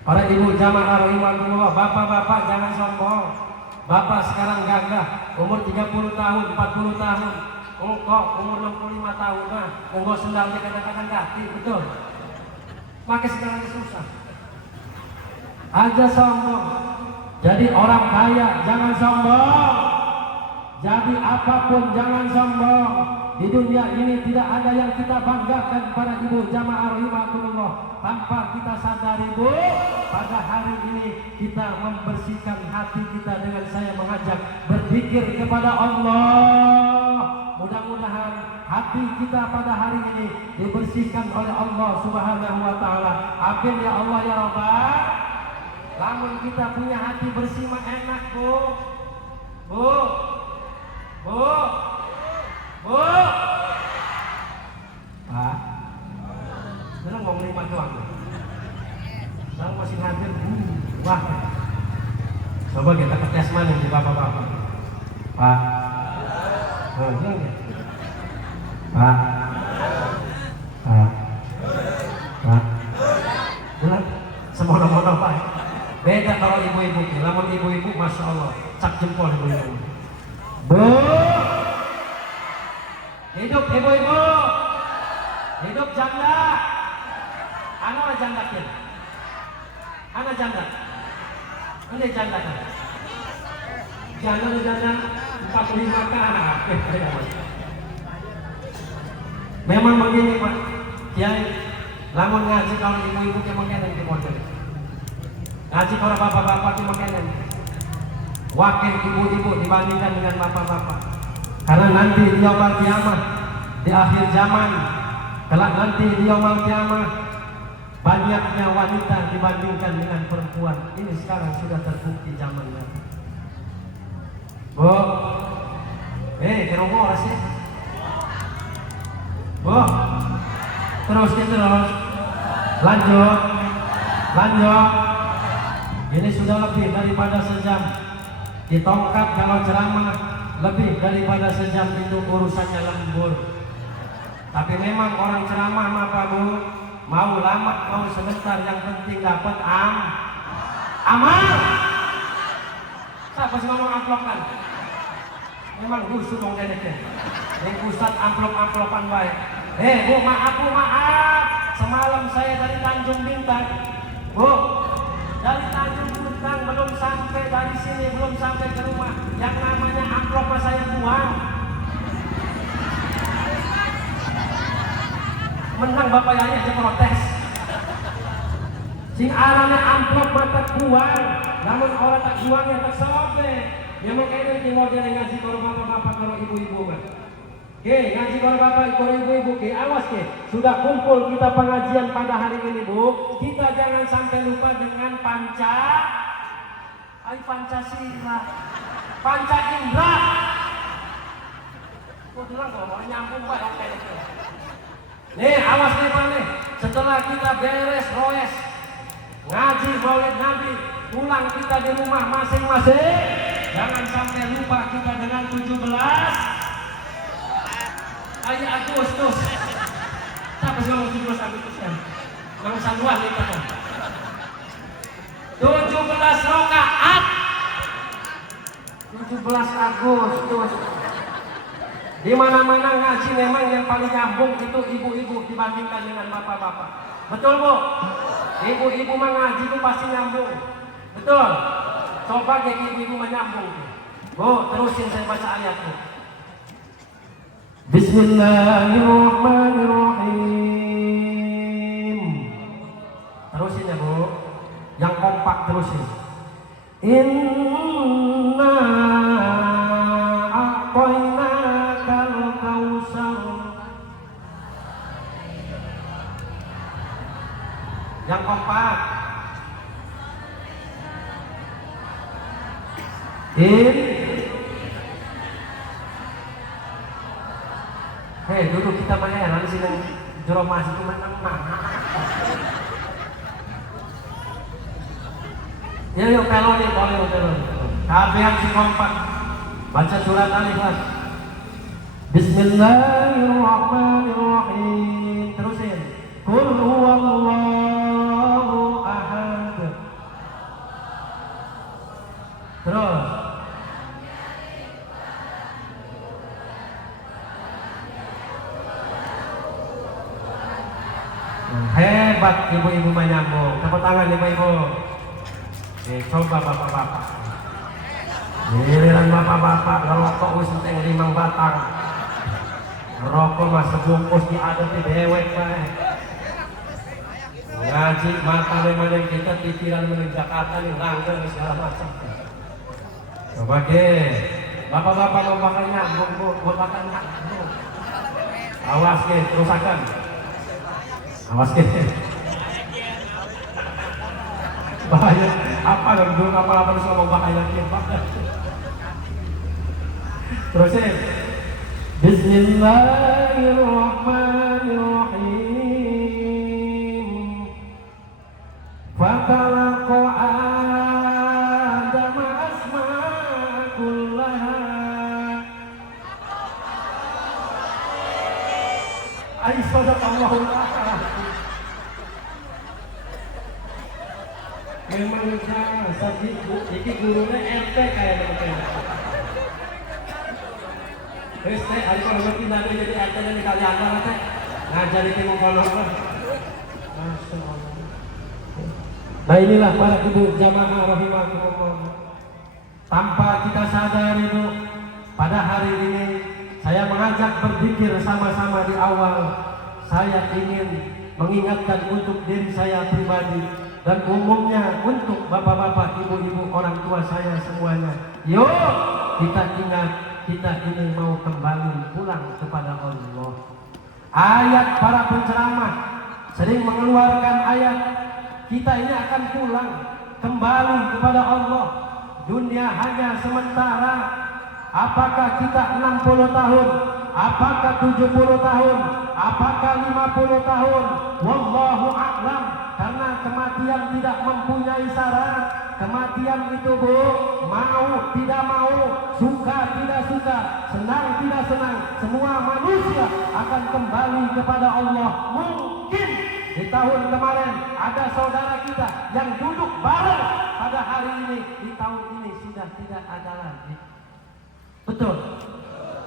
Para ibu jamaah rahimahullah, bapak-bapak jangan sombong. Bapak sekarang gagah, umur 30 tahun, 40 tahun. Engkau umur 65 tahun mah, engkau sendalnya kadang-kadang kaki, betul. Pakai sendalnya susah. Aja sombong. Jadi orang kaya jangan sombong. Jadi apapun jangan sombong. Di dunia ini tidak ada yang kita banggakan para ibu jamaah rahimahullah. Tanpa kita sadari Bu, pada hari ini kita membersihkan hati kita dengan saya mengajak berpikir kepada Allah. Mudah-mudahan hati kita pada hari ini dibersihkan oleh Allah Subhanahu wa taala. Amin ya Allah ya Rabbal. Lamun kita punya hati bersih mah enak Bu. Pak, sekarang mau menerima doang. Sekarang masih hadir. Wah, coba kita tes mana di bapak-bapak. Pak, bilang ya. Pak, bilang. janda. Ana janda kan? Ana janda. Ini janda kan? Janda 45 kan? Memang begini Pak Kiai, lamun ngaji kalau ibu-ibu ke makanan ke model. Ngaji kalau bapak-bapak ke makanan. Wakil ibu-ibu dibandingkan dengan bapak-bapak. Karena nanti di yaumul kiamah, di akhir zaman, kelak nanti di yaumul kiamah, banyaknya wanita dibandingkan dengan perempuan. Ini sekarang sudah terbukti zamannya. Bu, kenapa orang sih? Bu, terus lanjut. Ini sudah lebih daripada sejam. Ditongkat kalau ceramah lebih daripada sejam itu urusannya lembur. Tapi memang orang ceramah apa Bu? Mau lama mau sebentar yang penting dapat amal. Siapa sih ngomong amplokan? Memang khusus dong dedeknya. Yang pusat amplop-amplopan baik. Bu maaf. Semalam saya dari Tanjung Bintang. Bu, dari Tanjung Bintang belum sampai dari sini, belum sampai ke rumah. Yang namanya amplop saya buang. Menang Bapak Yai aja protes. Sing arane amplop mata buang. Namun orang tak buangnya tak sobek. Memang kayaknya di model ngaji kalau bapak-bapak kalau ibu-ibu kan. Ngaji kalau bapak kalau ibu-ibu awas sudah kumpul kita pengajian pada hari ini Bu. Kita jangan sampai lupa dengan Pancasila, Panca Indra. Kok bilang kalau nyambung Pak oke. Awas Pak nih. Setelah kita beres roes ngaji maulid Nabi, pulang kita di rumah masing-masing. Jangan sampai lupa kita dengan 17 Agustus. Siapa sih ngomong 17 Agustus kan? Ngomong sanduan itu kan. 17 rakaat 17 Agustus. Di mana-mana ngaji memang yang paling nyambung itu ibu-ibu dibandingkan dengan bapak-bapak. Betul Bu? Ibu-ibu mengaji itu pasti nyambung. Betul? Coba kayak ibu-ibu menyambung. Bu, terusin saya baca ayatnya. Bismillahirrahmanirrahim. Terusin ya Bu. Yang kompak terusin. Inna a'tainakal kautsar. Yang kompak. Duduk kita main nanti sini jero masih cuma menang. Yuk kalau nih boleh. Kabehan si kompak. Baca surat Al-Ikhlas. Bismillahirrahmanirrahim. Terusin. Qul huwallahu ahad. Terus. Hebat ibu-ibu menyambung. Tepuk tangan ibu-ibu. Coba bapak-bapak. Giliran bapak-bapak ngerokok wis enteng 5 batang. Ngerokok mas sebungkus diadepi dewek bae. Ngaji mata memang kita pikiran menuju Jakarta nih langgeng segala macam. Coba bapak-bapak mau bakal nyambung Bu, mau bakal nyambung. Awas terusakan. Awas bahaya apa dong apa ngomong bahaya terusin. Bismillahirrahmanirrahim. Fatalaqa Adam asma kullaha. Sadaqallahul a'la. Memang saat ini gurunya RT kayak begitu. Terus hari kalau nanti jadi RT dan kalian apa teh? ngajar itu mau kalau apa? Nah inilah para ibu jamaah rahimakumullah. Tanpa kita sadar itu, pada hari ini saya mengajak berpikir sama-sama di awal. Saya ingin mengingatkan untuk diri saya pribadi dan umumnya untuk bapak-bapak, ibu-ibu, orang tua saya semuanya. Yuk kita ingat, kita ini mau kembali pulang kepada Allah. Ayat para penceramah sering mengeluarkan ayat, kita ini akan pulang kembali kepada Allah. Dunia hanya sementara. Apakah kita 60 tahun? Apakah 70 tahun? Apakah 50 tahun? Wallahu a'lam. Karena kematian tidak mempunyai syarat. Kematian itu mau tidak mau, suka tidak suka, senang tidak senang, semua manusia akan kembali kepada Allah. Mungkin di tahun kemarin ada saudara kita yang duduk bareng pada hari ini, di tahun ini sudah tidak ada lagi. Betul.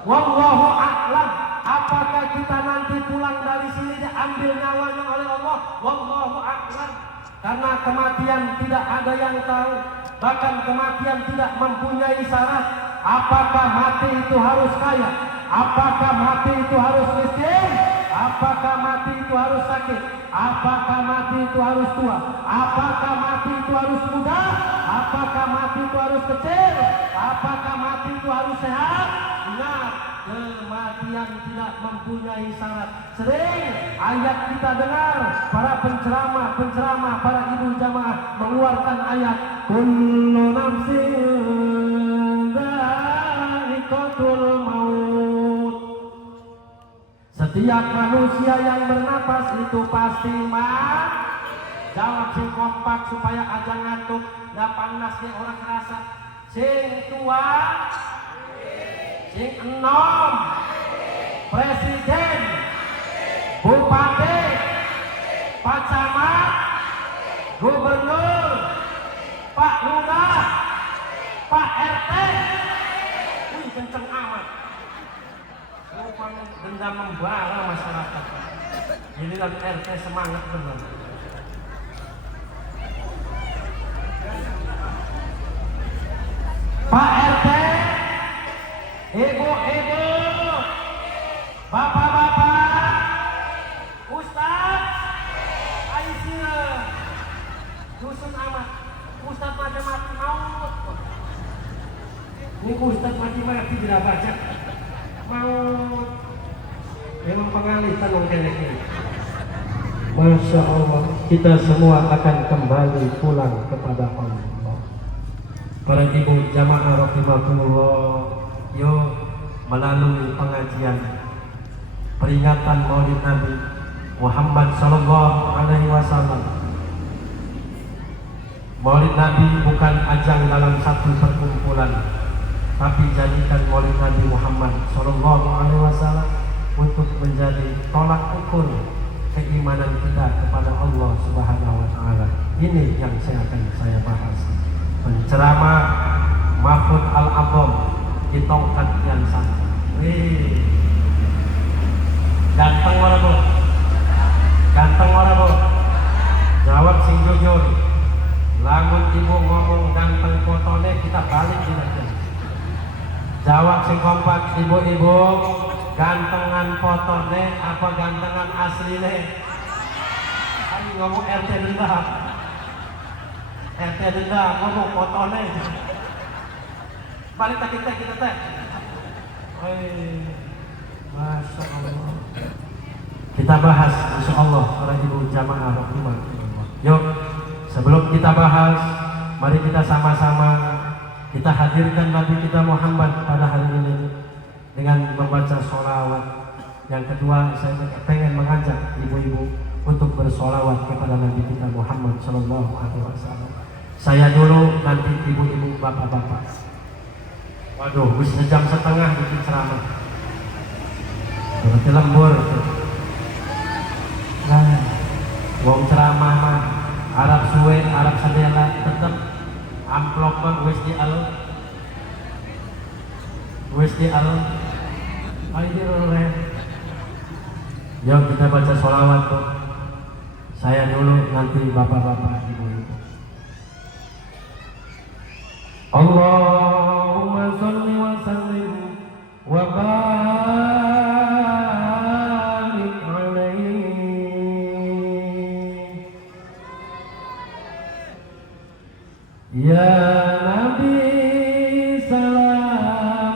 Wallahu a'lam. Apakah kita nanti pulang dari sini diambil nyawanya oleh Allah? Wallahu a'lam. Karena kematian tidak ada yang tahu. Bahkan kematian tidak mempunyai syarat. Apakah mati itu harus kaya? Apakah mati itu harus miskin? Apakah mati itu harus sakit? Apakah mati itu harus tua? Apakah mati itu harus muda? Apakah mati itu harus kecil? Apakah mati itu harus sehat? Ingat, kematian tidak mempunyai syarat. Sering ayat kita dengar para penceramah, para ibu jamaah mengeluarkan ayat kullu nafsin dha'iqatul maut. Setiap manusia yang bernapas itu pasti mati. Jawab sing kompak supaya aja ngantuk, nggak panas nih orang rasa. Sing tua, sing enom, presiden, bupati, pak camat, gubernur, pak lurah, pak RT. Wih kenceng amat. Rupang dendam membara masyarakat. Ini dan RT semangat benar. Pak RT, ibu-ibu, bapak-bapak, ustaz, Aisyah, dusun amat, ustaz mati-mati maut. Ini ustaz mati-mati tidak baca maut. Memang pengalitan mungkin ini. Masya Allah, kita semua akan kembali pulang kepada Allah. Para ibu jamaah rahimakumullah, yuk melalui pengajian peringatan Maulid Nabi Muhammad sallallahu alaihi wasallam. Maulid Nabi bukan ajang dalam satu perkumpulan, tapi jadikan Maulid Nabi Muhammad sallallahu alaihi wasallam untuk menjadi tolak ukur keimanan kita kepada Allah Subhanahu wa taala. Ini yang saya bahas. Penceramah Mahfud Al-Abom di tongkat yang sama. Ganteng orang bu, ganteng orang bu. Jawab sing jujur. Lamun ibu ngomong ganteng fotone, kita balik aja. Jawab sing kompak, ibu-ibu, gantengan fotone apa gantengan asline? Ayo ngomong RT dendam. RT dendam ngomong fotone. Balik tak kita teh. Masya Allah. Kita bahas insya Allah para ibu jamaah rahimahullah. Yuk, sebelum kita bahas, mari kita sama-sama kita hadirkan Nabi kita Muhammad pada hari ini dengan membaca sholawat. Yang kedua, saya pengen mengajak ibu-ibu untuk bersolawat kepada Nabi kita Muhammad Sallallahu Alaihi Wasallam. Saya dulu, nanti ibu-ibu, bapak-bapak. Waduh, bisa jam setengah bikin ceramah. Berarti lembur. Nah, wong ceramah mah Arab suwe, Arab sadela tetep amplopnya wis di al. Ayo Yuk kita baca sholawat tuh. Saya dulu, nanti bapak-bapak, ibu-ibu. Allahumma sholli wa sallim wa barik alaihi. Ya Nabi salam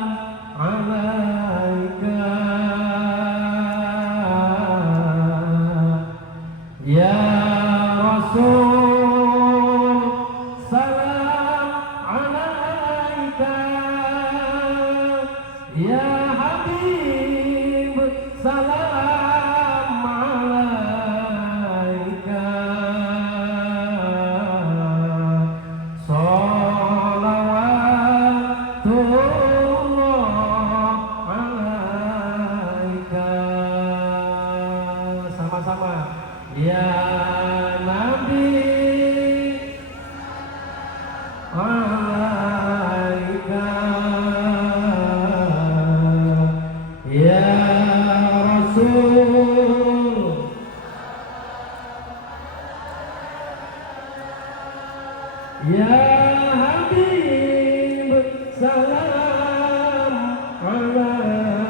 alaika. Ya Rasul salam alaika. Ya Habib salam alaika. Sholawatullah alaika. Sama-sama. Ya Nabi alaika. Ya Rasul ya Habib salam alaika.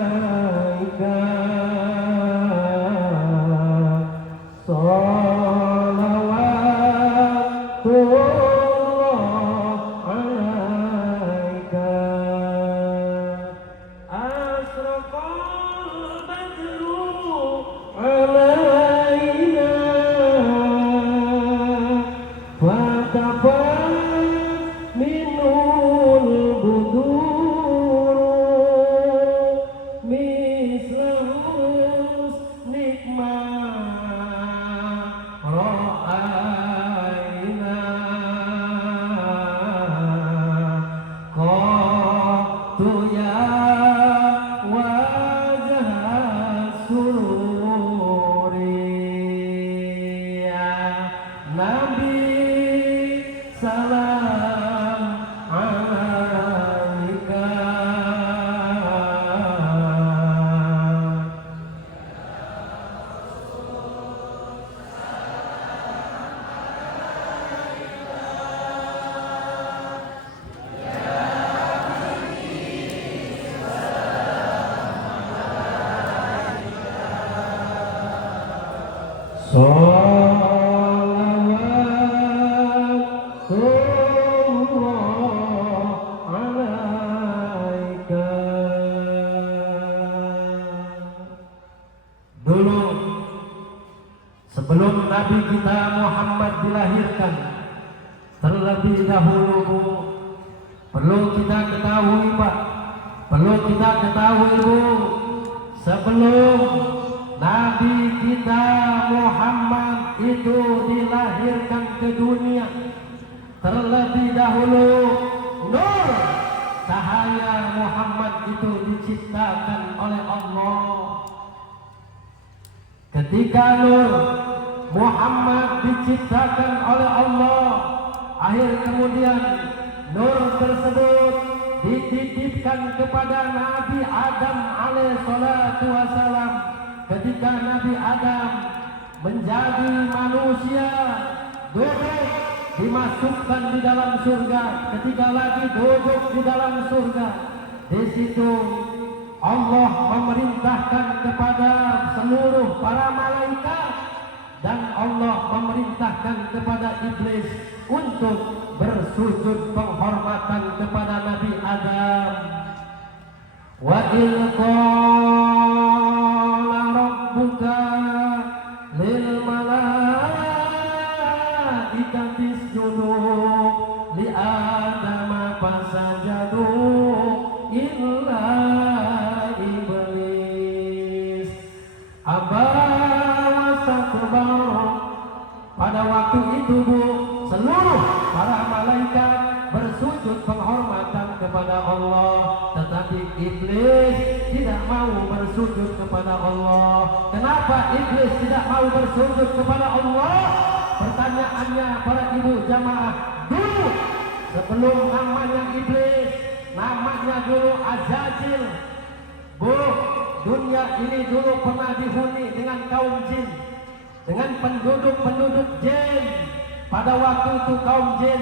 Sholawatullah alaika. Asraqal badru alaina fatafat minul buduru mislahus nikmah ra'aina qatu ya wajah sururi. Ya Nabi salam alaika. Sholawatullah alaika. Dulu sebelum Nabi kita Muhammad dilahirkan, terlebih dahulu Bu, perlu kita ketahui Pak, perlu kita ketahui Bu, sebelum Nabi kita Muhammad itu dilahirkan ke dunia, terlebih dahulu nur cahaya Muhammad itu diciptakan oleh Allah. Ketika nur Muhammad diciptakan oleh Allah, akhir kemudian nur tersebut dititipkan kepada Nabi Adam alaihi salatu wassalam. Ketika Nabi Adam menjadi manusia, duduk dimasukkan di dalam surga. Ketika lagi duduk di dalam surga, di situ Allah memerintahkan kepada seluruh para malaikat dan Allah memerintahkan kepada iblis untuk bersujud penghormatan kepada Nabi Adam. Wa il qala rabbuka lil malaikati isjudu li adama fasajadu illa iblis aba wastakbar. Pada waktu itu Bu, seluruh para malaikat bersujud penghormatan kepada Allah, tetapi iblis tidak mau bersujud kepada Allah. Kenapa iblis tidak mau bersujud kepada Allah? Pertanyaannya para ibu jamaah, dulu sebelum namanya iblis, namanya dulu Azazil. Bu, dunia ini dulu pernah dihuni dengan kaum jin, dengan penduduk-penduduk jin. Pada waktu itu kaum jin,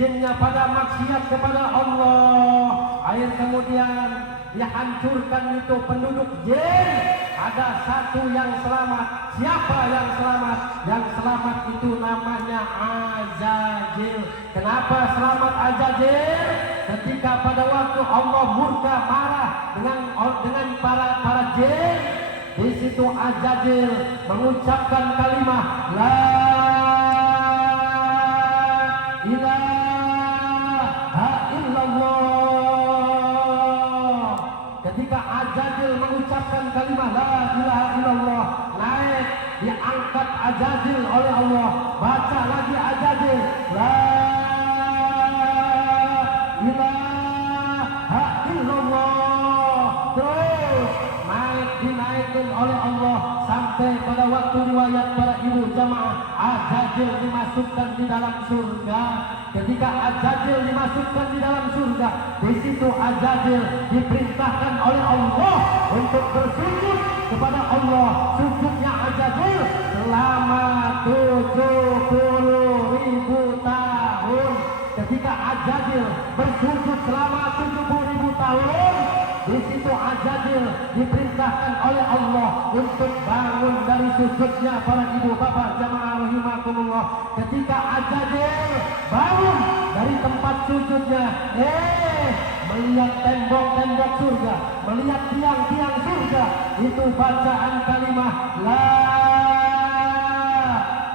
jinnya pada maksiat kepada Allah. Air kemudian dihancurkan itu penduduk jin. Ada satu yang selamat. Siapa yang selamat? Yang selamat itu namanya Azazil. Kenapa selamat Azazil? Ketika pada waktu Allah murka marah dengan para jin, di situ Azazil mengucapkan kalimat la ilaha illallah. Ketika Azazil mengucapkan kalimat la ilaha illallah, naik diangkat Azazil oleh Allah. Baca lagi Azazil la ilaha illallah, terus dinaikin oleh Allah sampai pada waktu riwayat para ibu jamaah Azazil dimasukkan di dalam surga. Ketika Azazil dimasukkan di dalam surga, di situ Azazil diperintahkan oleh Allah untuk bersujud kepada Allah. Sujudnya Azazil selama 70.000 tahun. Ketika Azazil bersujud selama 70.000 tahun, di situ Azazil diperintahkan oleh Allah untuk bangun dari sujudnya. Para ibu bapak jamaah rahimakumullah, ketika Azazil bangun dari tempat sujudnya, melihat tembok-tembok surga, melihat tiang-tiang surga, itu bacaan kalimat la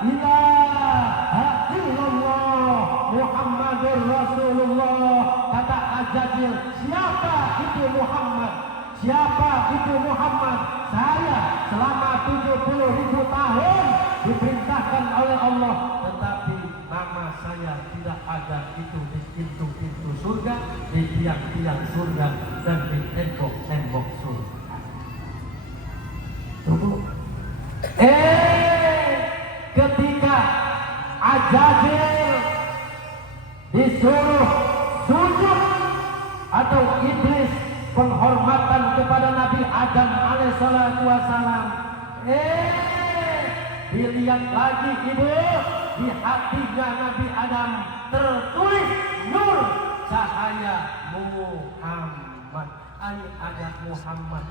ilaha illallah Muhammadur Rasulullah. Kata Azazil, siapa itu Muhammad? Siapa itu Muhammad? Saya selama 70.000 tahun diperintahkan oleh Allah, tetapi nama saya tidak ada itu di pintu-pintu surga, di tiang-tiang surga, dan di tembok-tembok surga. Tunggu. Ketika Azazil disuruh sujud atau iblis penghormatan kepada Nabi Adam alaihissalatu wassalam, dilihat lagi ibu, di hatinya Nabi Adam tertulis nur cahaya Muhammad. Ada Muhammad.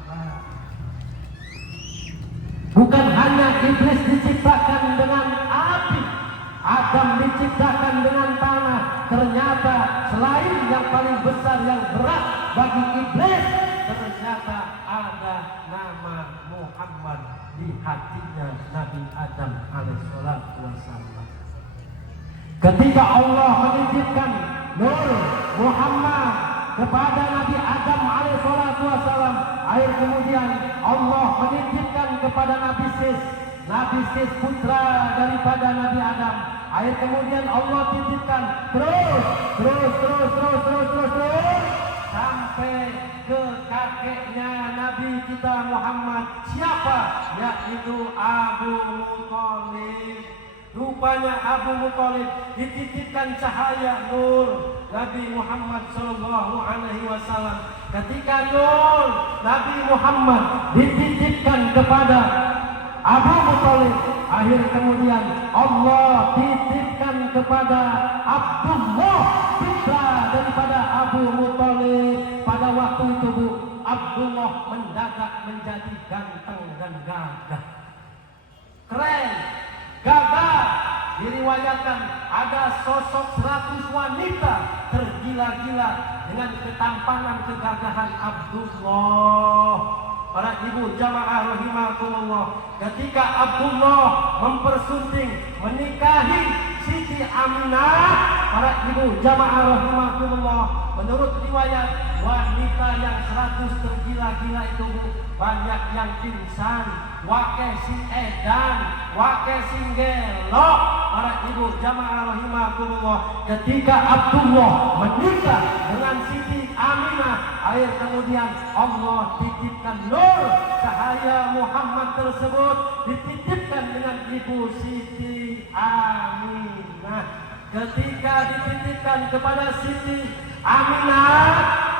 Bukan hanya iblis diciptakan dengan api, Adam diciptakan dengan tanah. Ternyata selain yang paling besar, yang berat bagi iblis, ternyata ada nama Muhammad di hatinya Nabi Adam alaihissalatu wassalam. Ketika Allah menitipkan nur Muhammad kepada Nabi Adam alaihissalatu wassalam, air kemudian Allah menitipkan kepada Nabi Sis putra daripada Nabi Adam. Air kemudian Allah titipkan terus sampai ke kakeknya Nabi kita Muhammad. Siapa? Yaitu Abu Muthalib. Rupanya Abu Muthalib dititipkan cahaya nur Nabi Muhammad sallallahu alaihi wasallam. Ketika nur Nabi Muhammad dititipkan kepada Abu Muthalib, akhir kemudian Allah titipkan kepada Abdullah, putra daripada Abu Muthalib. Pada waktu itu Abdullah mendadak menjadi ganteng dan gagah, keren, gagah. Diriwayatkan ada sosok 100 wanita tergila-gila dengan ketampangan kegagahan Abdullah. Para ibu jamaah rahimakumullah, ketika Abdullah mempersunting menikahi Siti Aminah, para ibu jamaah rahimakumullah, menurut riwayat wanita yang 100 tergila-gila itu banyak yang pingsan, wake sing edan, wake sing gelok. Para ibu jamaah rahimakumullah, ketika Abdullah menikah dengan Siti Aminah, air kemudian Allah titipkan nur cahaya Muhammad tersebut, dititipkan dengan ibu Siti Aminah. Ketika dititipkan kepada Siti Aminah,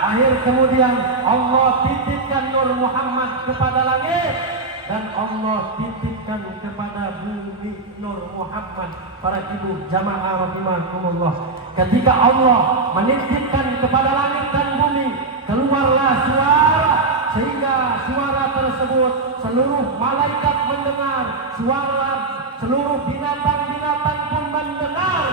Lahir kemudian Allah titipkan Nur Muhammad kepada langit, dan Allah titipkan kepada bumi Nur Muhammad. Para ibu jamaah rahimakumullah, ketika Allah menitipkan kepada langit dan bumi, keluarlah suara, sehingga suara tersebut seluruh malaikat mendengar, suara seluruh binatang-binatang pun mendengar.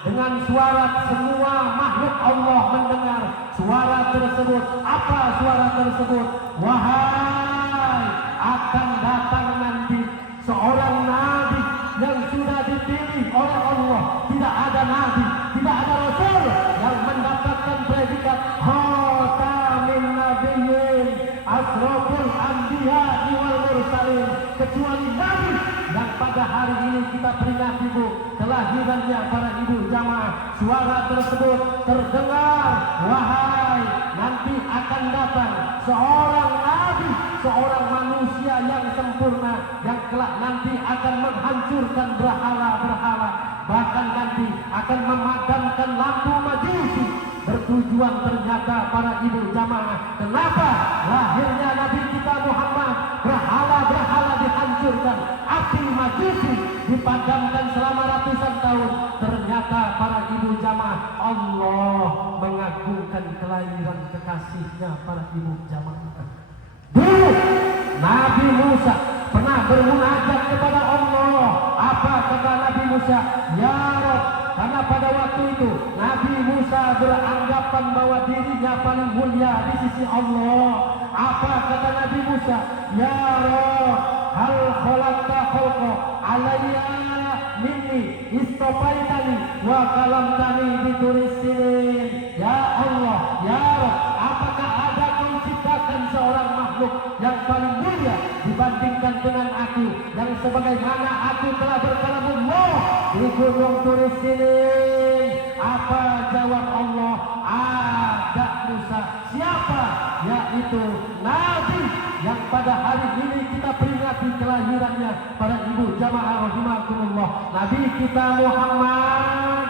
Dengan suara semua makhluk Allah mendengar suara tersebut. Apa suara tersebut? Wahai, akan datang nanti seorang nabi yang sudah dipilih oleh Allah. Tidak ada nabi, tidak ada rasul yang mendapatkan predikat khatamin nabiyyin, asroful anbiya wal mursalin, kecuali nabi yang pada hari ini kita peringati, Bu, kelahirannya para ibu jamaah. Suara tersebut terdengar, wahai, nanti akan datang seorang nabi, seorang manusia yang sempurna, yang kelak nanti akan menghancurkan berhala-berhala, bahkan nanti akan memadamkan lampu majusi. Bertujuan ternyata para ibu jamaah, kenapa lahirnya Nabi kita Muhammad? Berhala-berhala dihancurkan, api majusi dipadamkan selama ratusan tahun. Ternyata para ibu jamaah, Allah mengagungkan kelahiran kekasihnya para ibu jamaah. Dulu Nabi Musa pernah bermunajat kepada Allah. Apa kata Nabi Musa? Ya Rabb. Karena pada waktu itu Nabi Musa beranggapan bahwa dirinya paling mulia di sisi Allah. Apa kata Nabi Musa? Ya Rabb, hal khalaqta khalqa alayya minni istofaitani wa kalamtani biturisinin. Ya Allah, ya Rabb, apakah ada kau ciptakan seorang makhluk yang paling mulia dibandingkan dengan aku, yang sebagaimana aku telah berkalamullah di gunung Turisinin? Apa jawab Allah? Ada Musa. Siapa? Yaitu Nabi yang pada hari ini kita peringati kelahirannya para ibu jamaah rahimakumullah. Nabi kita Muhammad.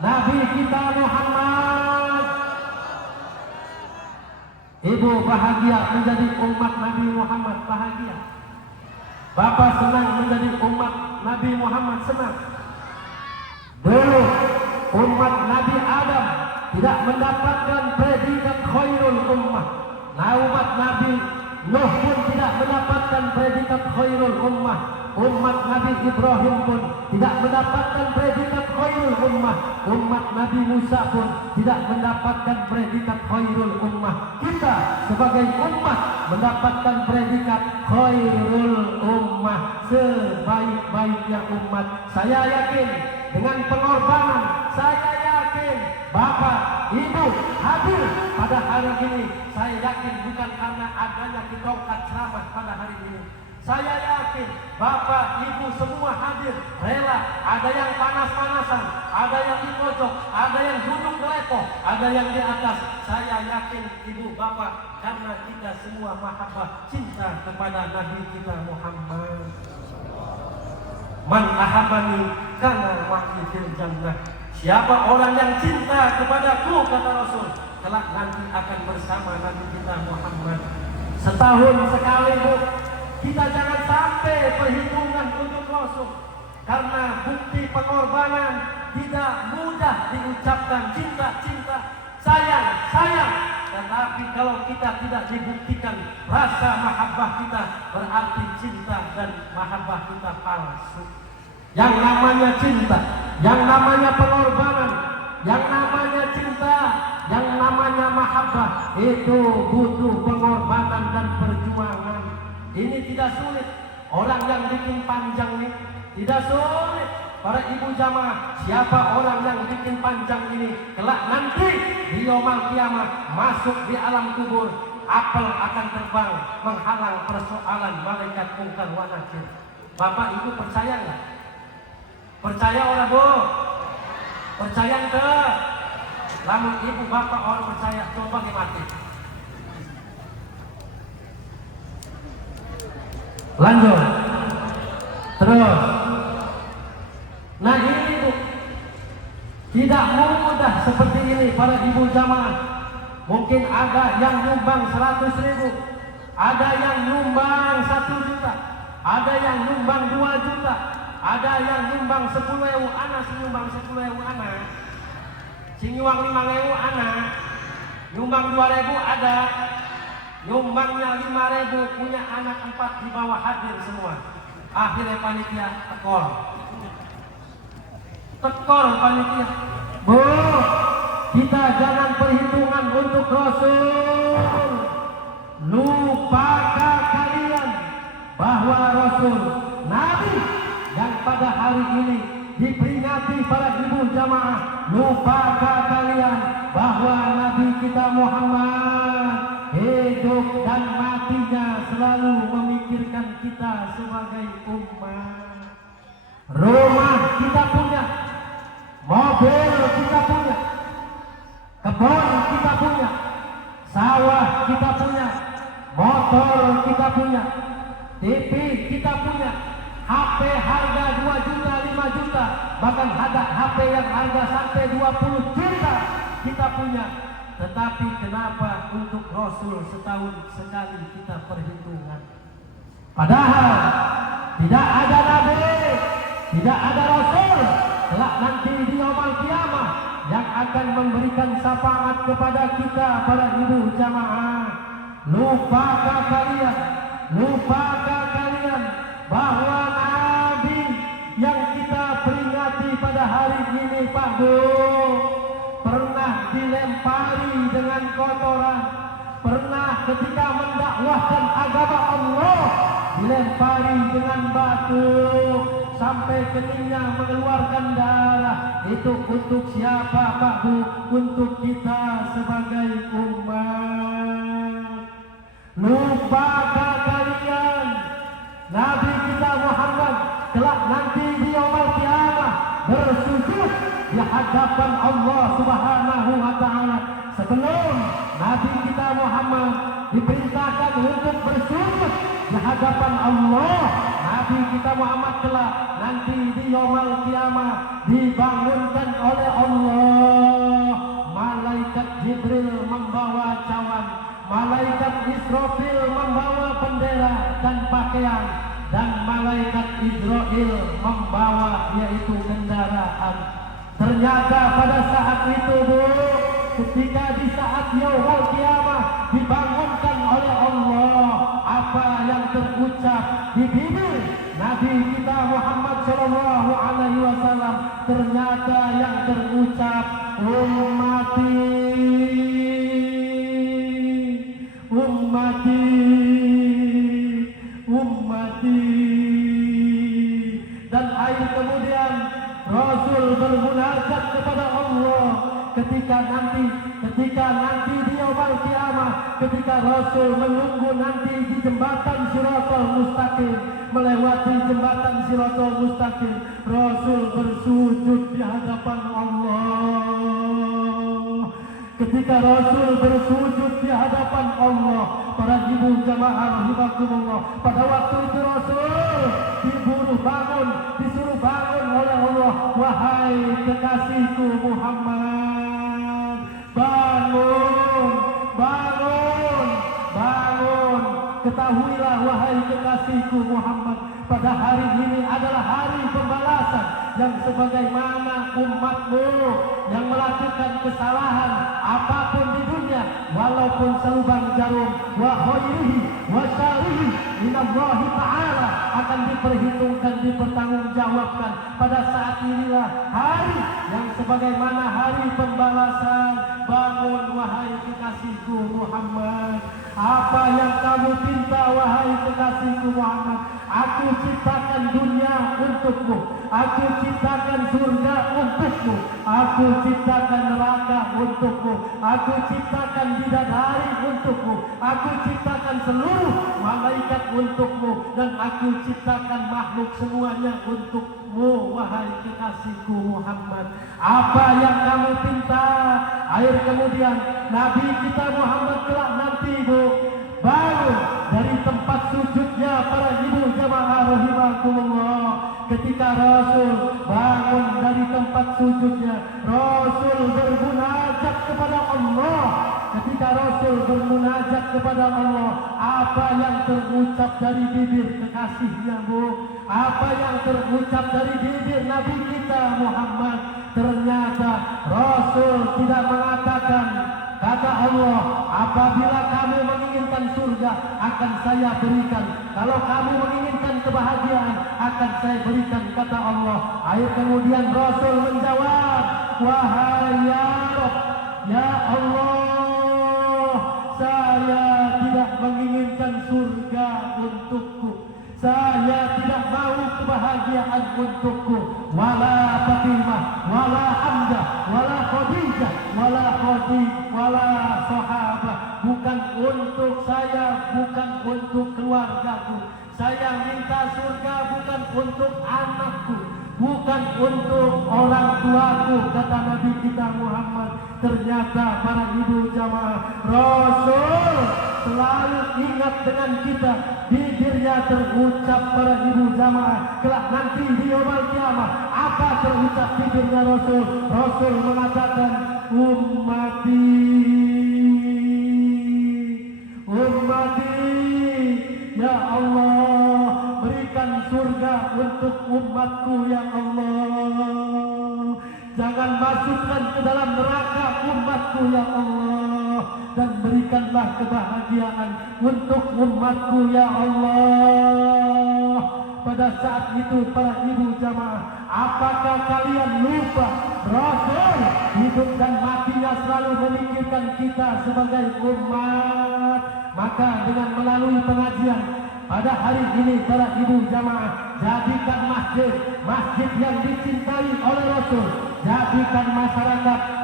Nabi kita Muhammad. Ibu bahagia menjadi umat Nabi Muhammad, bahagia. Bapak senang menjadi umat Nabi Muhammad, senang. Dulu umat Nabi Adam tidak mendapatkan predikat khairul ummah. Nah, umat Nabi Nuh pun tidak mendapatkan predikat khairul ummah. Umat Nabi Ibrahim pun tidak mendapatkan predikat khairul ummah. Umat Nabi Musa pun tidak mendapatkan predikat khairul ummah. Kita sebagai umat mendapatkan predikat khairul ummah, sebaik-baiknya umat. Saya yakin dengan pengorbanan, saya yakin Bapak, Ibu hadir pada hari ini. Saya yakin bukan karena adanya kitongkat ceramah pada hari ini. Saya yakin Bapak, Ibu semua hadir rela. Ada yang panas-panasan, ada yang di pojok, ada yang duduk melepoh, ada yang di atas. Saya yakin Ibu Bapak, karena kita semua mahabbah cinta kepada Nabi kita Muhammad. Man ahabani kana ma'i fil jannah. Siapa orang yang cinta kepadaku, kata Rasul, kelak nanti akan bersama Nabi kita Muhammad. Setahun sekali, Bu, kita jangan sampai perhitungan untuk Rasul, karena bukti pengorbanan tidak mudah diucapkan. Cinta, cinta, sayang, sayang. Tetapi kalau kita tidak dibuktikan rasa mahabbah kita, berarti cinta dan mahabbah kita palsu. Yang namanya cinta, yang namanya pengorbanan, yang namanya cinta, yang namanya mahabbah, itu butuh pengorbanan dan perjuangan. Ini tidak sulit. Orang yang bikin panjang ini tidak sulit. Para ibu jamaah, siapa orang yang bikin panjang ini, kelak nanti di yaumul kiamat masuk di alam kubur, apel akan terbang menghalang persoalan malaikat mungkar wa nakir. Bapak Ibu percaya nggak? Percaya orang, Bu? Percaya enggak? Lamun ibu bapak orang percaya, coba mati. Lanjut. Terus. Nah ini, Bu, tidak mudah seperti ini para ibu jamaah. Mungkin ada yang nyumbang 100.000, ada yang nyumbang 1 juta, ada yang nyumbang 2 juta, ada yang nyumbang 10.000 anak, si nyumbang 10.000 anak, si nyumbang 5.000 anak, nyumbang 2.000 ada, nyumbangnya 5.000 punya anak 4 di bawah hadir semua. Akhirnya panitia tekor panitia. Bu, kita jangan perhitungan untuk Rasul. Lupakah kalian bahwa Rasul Nabi yang pada hari ini diperingati para ibu jamaah? Lupakah kalian bahwa Nabi kita Muhammad hidup dan matinya selalu memikirkan kita sebagai umat? Rumah kita punya, mobil kita punya, kebun kita punya, sawah kita punya, motor kita punya, TV kita punya, HP harga 2 juta, 5 juta, bahkan ada HP yang harga sampai 20 juta kita punya. Tetapi kenapa untuk Rasul setahun sekali kita perhitungan? Padahal tidak ada Nabi, tidak ada Rasul kelak nanti di yaumul kiamah yang akan memberikan syafaat kepada kita para ibu jamaah. Lupakah kalian bahwa Nabi yang kita peringati pada hari ini, Pak Bu, pernah dilempari dengan kotoran, pernah ketika mendakwahkan agama Allah dilempari dengan batu sampai keningnya mengeluarkan darah. Itu untuk siapa, Pak Bu? Untuk kita sebagai umat. Lupakah kalian Nabi kita Muhammad kelak nanti di yaumul kiamah bersujud di hadapan Allah Subhanahu wa taala? Sebelum Nabi kita Muhammad diperintahkan untuk bersujud di hadapan Allah, Nabi kita Muhammad kelak nanti di yaumul kiamah dibangunkan oleh Allah. Malaikat Jibril membawa cawan, malaikat Israfil membawa bendera dan pakaian, dan malaikat Israel membawa yaitu kendaraan. Ternyata pada saat itu, Bu, ketika di saat yaumul kiamah dibangunkan oleh Allah, apa yang terucap di bibir Nabi kita Muhammad sallallahu alaihi wasallam, ternyata yang terucap ummati, ummati, ummati. Dan air kemudian Rasul bermunajat kepada Allah ketika nanti di yaumul kiamah, ketika Rasul menunggu nanti di jembatan Shiratal Mustaqim, melewati jembatan Shiratal Mustaqim, Rasul bersujud di hadapan Allah. Ketika Rasul bersujud di hadapan Allah, para ibu jamaah rahimakumullah, pada waktu itu Rasul disuruh bangun oleh Allah. Wahai kekasihku Muhammad, bangun, bangun, bangun. Ketahuilah wahai kekasihku Muhammad, pada hari ini adalah hari pembalasan, yang sebagaimana umatmu yang melakukan kesalahan apapun di dunia, walaupun selubang jarum, wa khairihi wa syarihi minallahi ta'ala, akan diperhitungkan, dipertanggungjawabkan. Pada saat inilah hari yang sebagaimana hari pembalasan. Bangun wahai kekasihku Muhammad, apa yang kamu pinta wahai kekasihku Muhammad? Aku ciptakan dunia untukmu, aku ciptakan surga untukmu, aku ciptakan neraka untukmu, aku ciptakan bidadari untukmu, aku ciptakan seluruh malaikat untukmu, dan aku ciptakan makhluk semuanya untukmu wahai kekasihku Muhammad. Apa yang kamu pinta? Air kemudian Nabi kita Muhammad kelak nanti, Bu, bangun dari tempat sujudnya para ibu jamaah rahimakumullah. ketika Rasul bangun dari tempat sujudnya, Rasul bermunajat kepada Allah. Ketika Rasul bermunajat kepada Allah, apa yang terucap dari bibir kekasihnya, Bu? Apa yang terucap dari bibir Nabi kita Muhammad? Ternyata Rasul tidak mengatakan, kata Allah, apabila kamu menginginkan surga, akan saya berikan. Kalau kamu menginginkan kebahagiaan, akan saya berikan, kata Allah. Akhir kemudian Rasul menjawab, wahai ya Rabb, ya Allah, saya tidak menginginkan surga untukku. Saya tidak mau kebahagiaan untukku. Wala Fatimah, wala Hamzah, wala Khadijah, wala sahabat. Bukan untuk saya, bukan untuk keluargaku. Saya minta surga bukan untuk anakku, bukan untuk orang tuaku, kata Nabi kita Muhammad. Ternyata para ibu jamaah, Rasul selalu ingat dengan kita. Bibirnya terucap para ibu jamaah. Kelak nanti di yaumul kiamah, apa terucap bibirnya Rasul? Rasul mengatakan, ummati, ya Allah, berikan surga untuk umatku, ya Allah. Jangan masukkan ke dalam neraka umatku, ya Allah. Dan berikanlah kebahagiaan untuk umatku, ya Allah. Pada saat itu para ibu jamaah, apakah kalian lupa Rasul hidup dan matinya selalu memikirkan kita sebagai umat? Maka dengan melalui pengajian pada hari ini para ibu jamaah, jadikan masjid yang dicintai oleh Rasul. Jadikan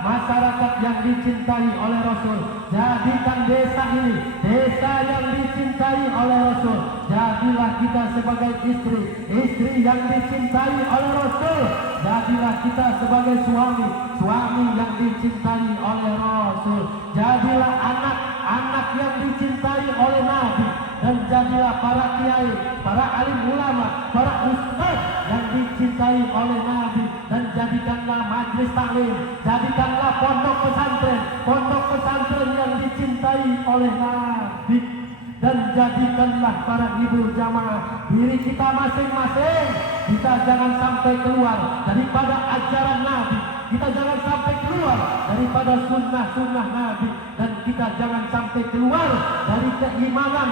masyarakat yang dicintai oleh Rasul. Jadikan desa ini desa yang dicintai oleh Rasul. Jadilah kita sebagai istri yang dicintai oleh Rasul. Jadilah kita sebagai suami yang dicintai oleh Rasul. Jadilah anak yang dicintai oleh Nabi. Dan jadilah para kiai, para alim ulama, para ustaz yang dicintai oleh Nabi. Dan jadikanlah majelis taklim, jadikanlah pondok pesantren yang dicintai oleh Nabi. Dan jadikanlah para ibu jamaah, diri kita masing-masing, kita jangan sampai keluar daripada ajaran Nabi. Kita jangan sampai keluar daripada sunnah Nabi. Dan kita jangan sampai keluar dari keimanan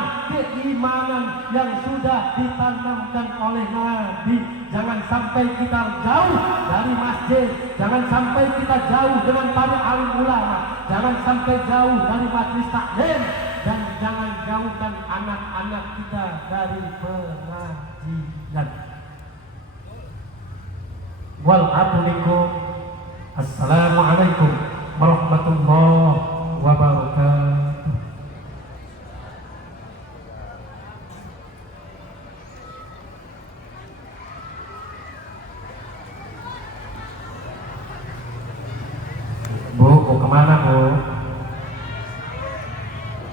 yang sudah ditanamkan oleh Nabi. Jangan sampai kita jauh dari masjid. Jangan sampai kita jauh dengan para alim ulama. Jangan sampai jauh dari majelis taklim. Dan jangan jauhkan anak-anak kita dari pengajian. Wal atulikum. Assalamualaikum